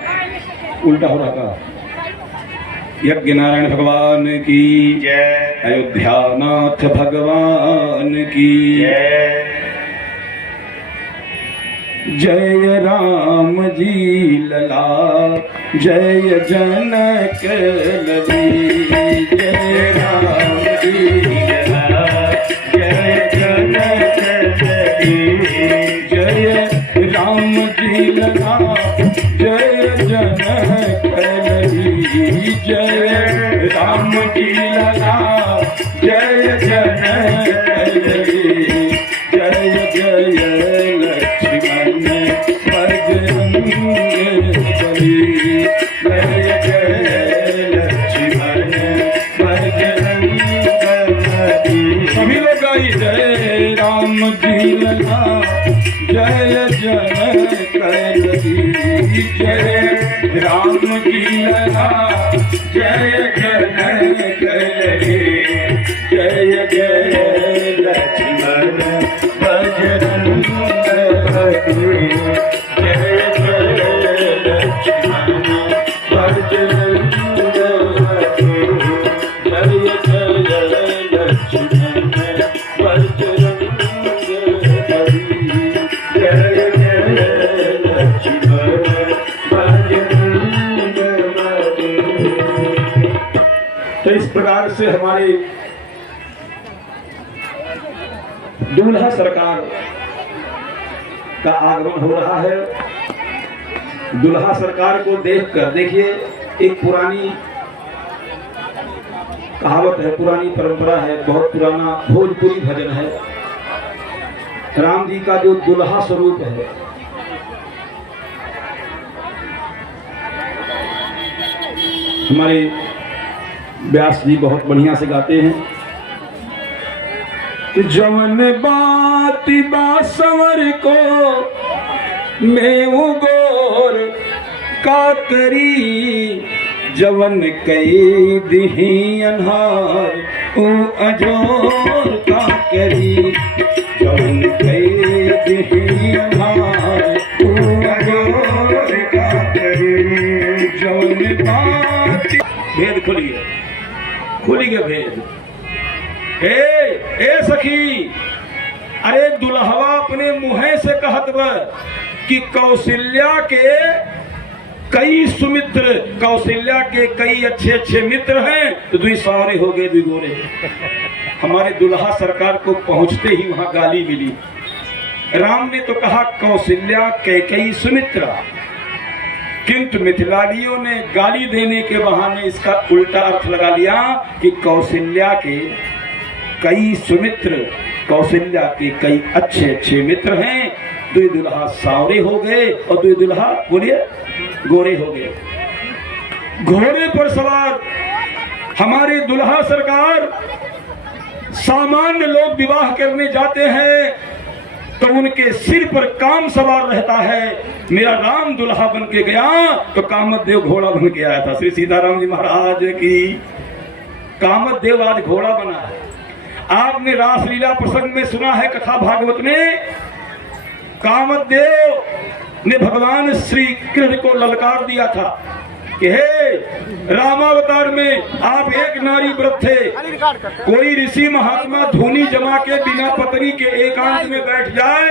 उल्टा हो रहा था। यज्ञ नारायण भगवान की जय, अयोध्यानाथ भगवान की जय। जय राम जी लला, जय जनक लली। जय राम जी लला, जय जनक लली। जय राम जी लला, जय जनक लली। जय राम जी लला, जय जनक लली। जय जय लक्ष्मण बजरंग बली। जय जय लक्ष्मण बजरंग बली। सभी लोग गाइए। जय राम जी लला, जय जनक लली। जय राम जी लला, जय जनक लली। जय जय लक्ष्मण बजरंग बली। जय जय लक्ष्मण बजरंग बली। जय जय लक्ष्मण बजरंग बली। जय जय लक्ष्मण बजरंग बली। तो इस प्रकार से हमारे दूल्हा सरकार का आगमन हो रहा है। दूल्हा सरकार को देखकर, देखिए, एक पुरानी कहावत है, पुरानी परंपरा है, बहुत पुराना भोजपुरी भजन है। राम जी का जो दूल्हा स्वरूप है, हमारे व्यास जी बहुत बढ़िया से गाते हैं। जवन बाती बासवर को मैं गोर का करी, जवन कई दिही अनहार ऊ अजोर का करी। जवन कई दिही अनहार ऊ अजोर का करी। जवन बाती। भेद खुलिए, खुली गया भेद। ए सखी, अरे दुल्हवा अपने मुँह से कहत बा कि कौशल्या के कई सुमित्र, कौशल्या के कई अच्छे अच्छे मित्र हैं, तो 2 सौरे हो गए, 2 गोरे। हमारे दुल्हा सरकार को पहुंचते ही वहां गाली मिली। राम ने तो कहा कौशल्या के कई सुमित्रा, किंतु मिथिलानियों ने गाली देने के बहाने इसका उल्टा अर्थ लगा लिया कि कौशल्या के कई सुमित्र, कौशल्या के कई अच्छे अच्छे मित्र हैं। दुई दुल्हा सावरे हो गए और दुई दुल्हा बोलिए गोरे हो गए। घोड़े पर सवार हमारे दुल्हा सरकार, सामान्य लोग विवाह करने जाते हैं तो उनके सिर पर काम सवार रहता है। मेरा राम दुल्हा बन के गया तो कामतदेव घोड़ा बन के आया था। श्री सीताराम जी महाराज की। कामतदेव आज घोड़ा बना है। आपने रासलीला प्रसंग में सुना है, कथा भागवत में, कामतदेव ने भगवान श्री कृष्ण को ललकार दिया था कि हे रामावतार में आप एक नारी व्रत थे, कोई ऋषि महात्मा धूनी जमा के बिना पत्नी के एकांत में बैठ जाए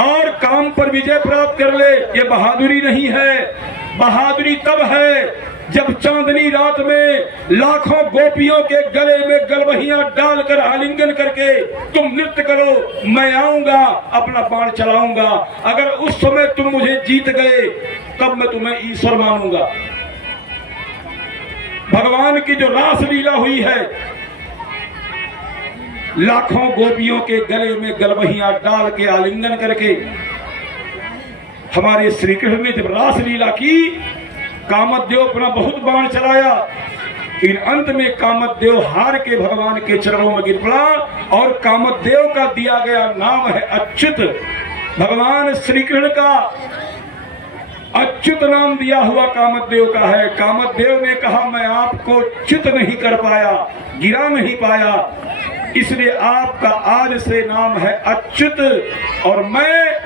और काम पर विजय प्राप्त कर ले, ये बहादुरी नहीं है। बहादुरी तब है जब चांदनी रात में लाखों गोपियों के गले में गलवहियां डालकर आलिंगन करके तुम नृत्य करो, मैं आऊंगा अपना बाण चलाऊंगा। अगर उस समय तुम मुझे जीत गए तब मैं तुम्हें ईश्वर मानूंगा। भगवान की जो रासलीला हुई है, लाखों गोपियों के गले में गलवहियां डाल के आलिंगन करके हमारे श्री कृष्ण ने जब रासलीला की, कामतदेव अपना बहुत बाण चलाया, इन अंत में कामतदेव हार के भगवान के चरणों में गिर पड़ा और कामतदेव का दिया गया नाम है अच्युत। भगवान श्री कृष्ण का अच्युत नाम दिया हुआ कामतदेव का है। कामतदेव ने कहा मैं आपको च्युत नहीं कर पाया, गिरा नहीं पाया, इसलिए आपका आज से नाम है अच्युत और मैं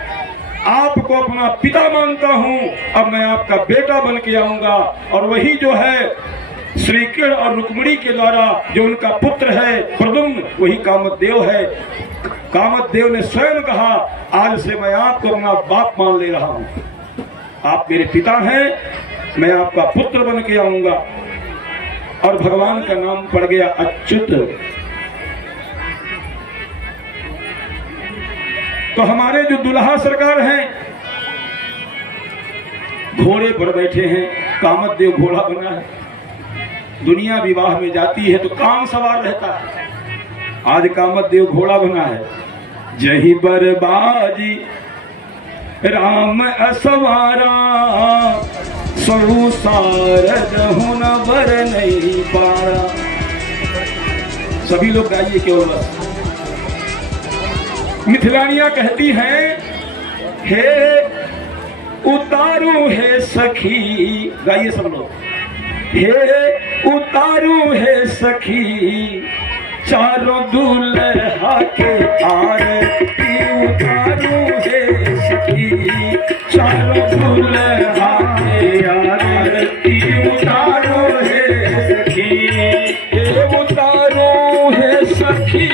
आपको अपना पिता मानता हूं। अब मैं आपका बेटा बन के आऊंगा। और वही जो है श्री कृष्ण और रुक्मिणी के द्वारा जो उनका पुत्र है प्रद्युम्न, वही कामतदेव है। कामतदेव ने स्वयं कहा आज से मैं आपको अपना बाप मान ले रहा हूं, आप मेरे पिता हैं, मैं आपका पुत्र बन के आऊंगा। और भगवान का नाम पड़ गया अच्युत। तो हमारे जो दुल्हा सरकार हैं घोड़े पर बैठे हैं, कामतदेव घोड़ा बना है। दुनिया विवाह में जाती है तो काम सवार रहता है, आज कामतदेव घोड़ा बना है। जही बरबाजी राम असवारा, संसार हुन बर नहीं पारा। सभी लोग गाइए केवल बस। मिथिलानियां कहती हैं हे उतारू है सखी, गाइए सब लोग। हे उतारू है सखी चारों दूल्हा के आरती उतारू है सखी, चारों दूल्हा के आरती उतारू है सखी। हे उतारू है सखी,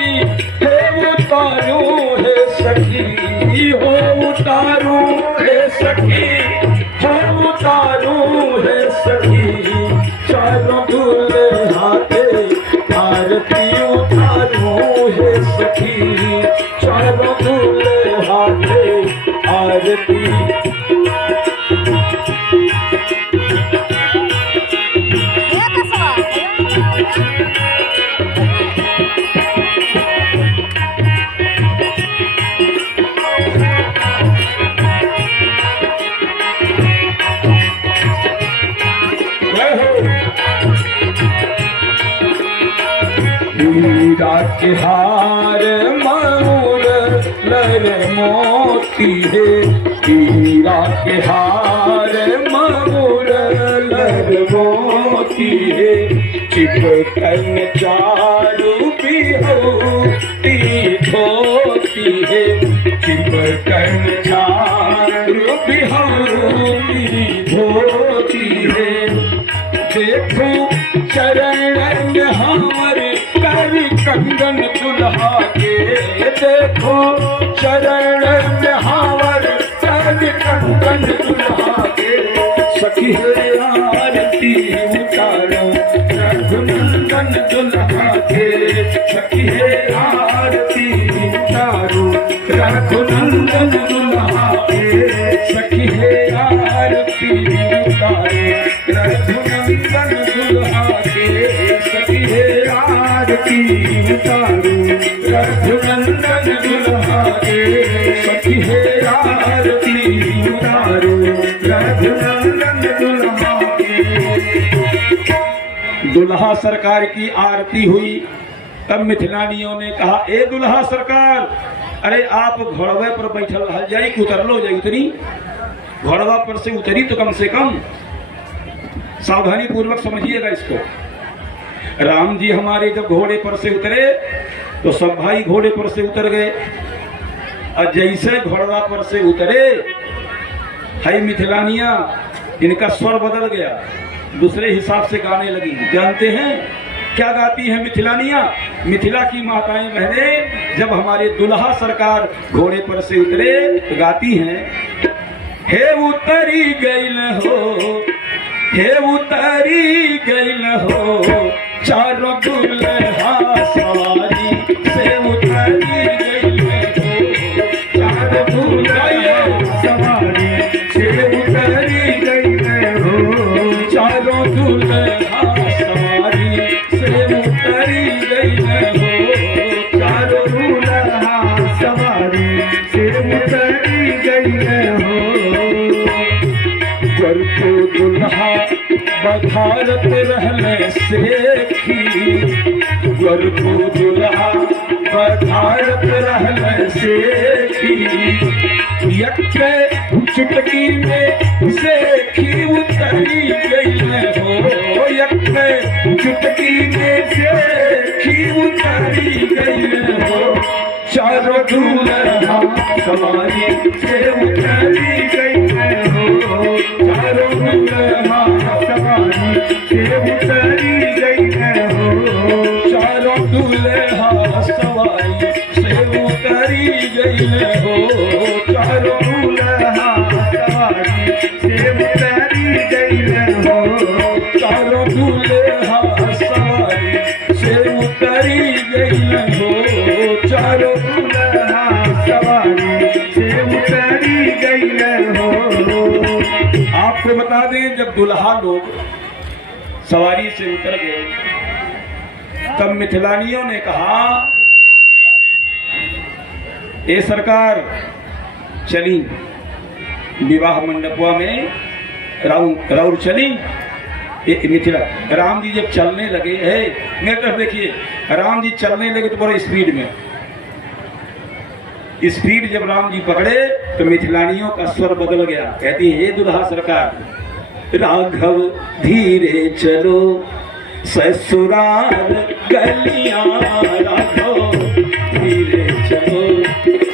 हे उतारू है सखी, हो उतारू है सखी, हो उतारू है सखी, चारों दूल्हा के आरती उतारू है सखी, चारों दूल्हा के आरती। हीरा के हार मयूर लर मोती है, हीरा के हार मयूर लर मोती है, चिपकन चारू बिहोती धोती है, चिपकन चारू बिहोती धोती है। देखो चरण हमर कर कंगन दुल्हा के, देखो चरण हमर कर कंगन दुल्हा के। सखी है आरती उतारो रघुनंदन दुल्हा के, सखी है आरती उतारो रघुनंदन दुल्हा के, सखी है आरती उतारो रघुनंदन दुल्हा के। सखी हे आरती उतारो रघुनंदन दुल्हा के सखी हे आरती उतारो रघुनंदन दुल्हा के। दुल्हा सरकार की आरती हुई। तब मिथिलानियों ने कहा, ए दुल्हा सरकार, अरे आप घोड़वे पर बैठल रह जाई कि उतर लो जाई। उतरी घोड़वा पर से उतरी तो कम से कम सावधानी पूर्वक समझिएगा इसको। राम जी हमारे जब घोड़े पर से उतरे तो सब भाई घोड़े पर से उतर गए, और जैसे घोड़वा पर से उतरे, हाय मिथिलानिया, इनका स्वर बदल गया, दूसरे हिसाब से गाने लगी। जानते हैं क्या गाती है मिथिलानिया? मिथिला की माताएं बहनें जब हमारे दुल्हा सरकार घोड़े पर से उतरे तो गाती हैं, हे उतरी गइल हो, हे उतरी गइल हो, चारों दुल्हा सवारी से उतरी गइल हो, चारों दुल्हा सवारी से उतरी गइल हो, चारों दुल्हा सवारी से उतरी गइल हो, चारों दुल्हा सवारी से उतरी गइल हो। वर को दुल्हा बधारत रहले सेखी, वर को दुल्हा बधारत रहले सेखी, यक्के चुटकी में सेखी उतरी गई हो, यक्के चुटकी में सेखी उतरी गई हो, चारों दुल्हा सवारी से उतरी गई हो, चारों दुल्हा सवारी से उतरी गई हो, चारों दुल्हा सवारी से उतरी गई हो, चारों दुल्हा सवारी से उतरी गई हो, चारों दुल्हा सवारी से उतरी गई हो, चारों दुल्हा सवारी से उतरी गई हो। आपको बता दें, जब दुल्हा लोग सवारी से उतर गए तब मिथिलानियों ने कहा, ए सरकार चली विवाह मंडपवा में राउर चली। मिथिला राम जी जब चलने लगे, है मेरे तरफ देखिए, राम जी चलने लगे तो बड़ा स्पीड में, स्पीड जब राम जी पकड़े तो मिथिलानियों का स्वर बदल गया। कहती है, हे दुल्हा सरकार, राघव धीरे चलो ससुराल गलियां, राघव धीरे चलो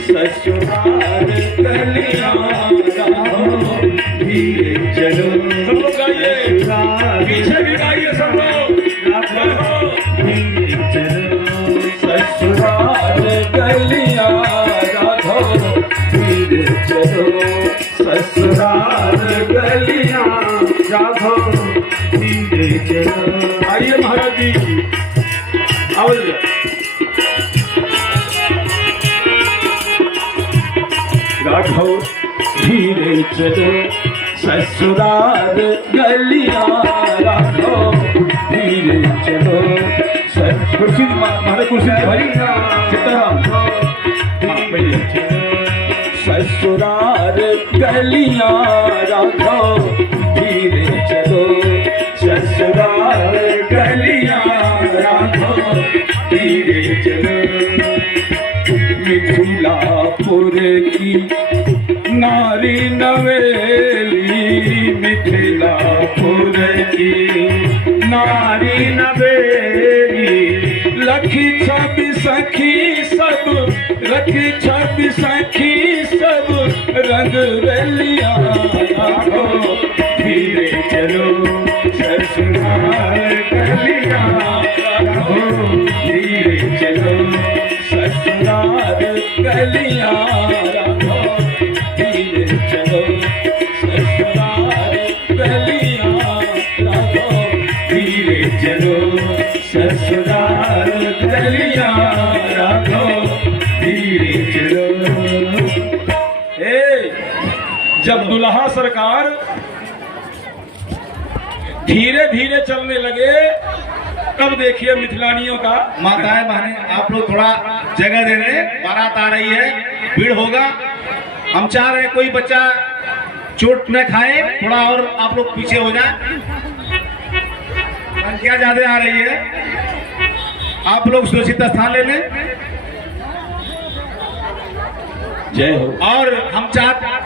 ससुराल गलियां, राघव धीरे चलो। सब लोग गाइए, पीछे भी गाइए सब लोग, राघव धीरे चलो ससुराल गलियां, राघव धीरे चलो ससुराल गलियां, राघव धीरे चलो। आइए महाराज जी, आवाज राघव धीरे चलो ससुराल गलियां, राघव धीरे चलो। कुर्सी महाराज, कुर्सी भाई सीताराम, ससुराल गलियां, राघव धीरे चलो ससुराल गलियां, राघव धीरे चलो। मिथिलापुर की नारी नवेली, मिथिलापुर की नारी नवेली, लखी छवि सखी सब, लखी छवि सखी सब, रंग रलिया, राघव धीरे चलो ससुराल गलियां, राघव धीरे चलो ससुराल गलियां, राघव धीरे चलो ससुराल गलियां, राघव धीरे चलो ससुराल गलियां, राघव धीरे चलो। जब दुल्हा सरकार धीरे धीरे चलने लगे तब देखिए मिथिलानियों का। माताएं बहनें, आप लोग थोड़ा जगह दे रहे हैं, बारात आ रही है, भीड़ होगा। हम चाह रहे हैं कोई बच्चा चोट न खाए, थोड़ा और आप लोग पीछे हो जाए। संख्या ज्यादा आ रही है, आप लोग सुरक्षित स्थान ले लें। जय हो। और हम चाहते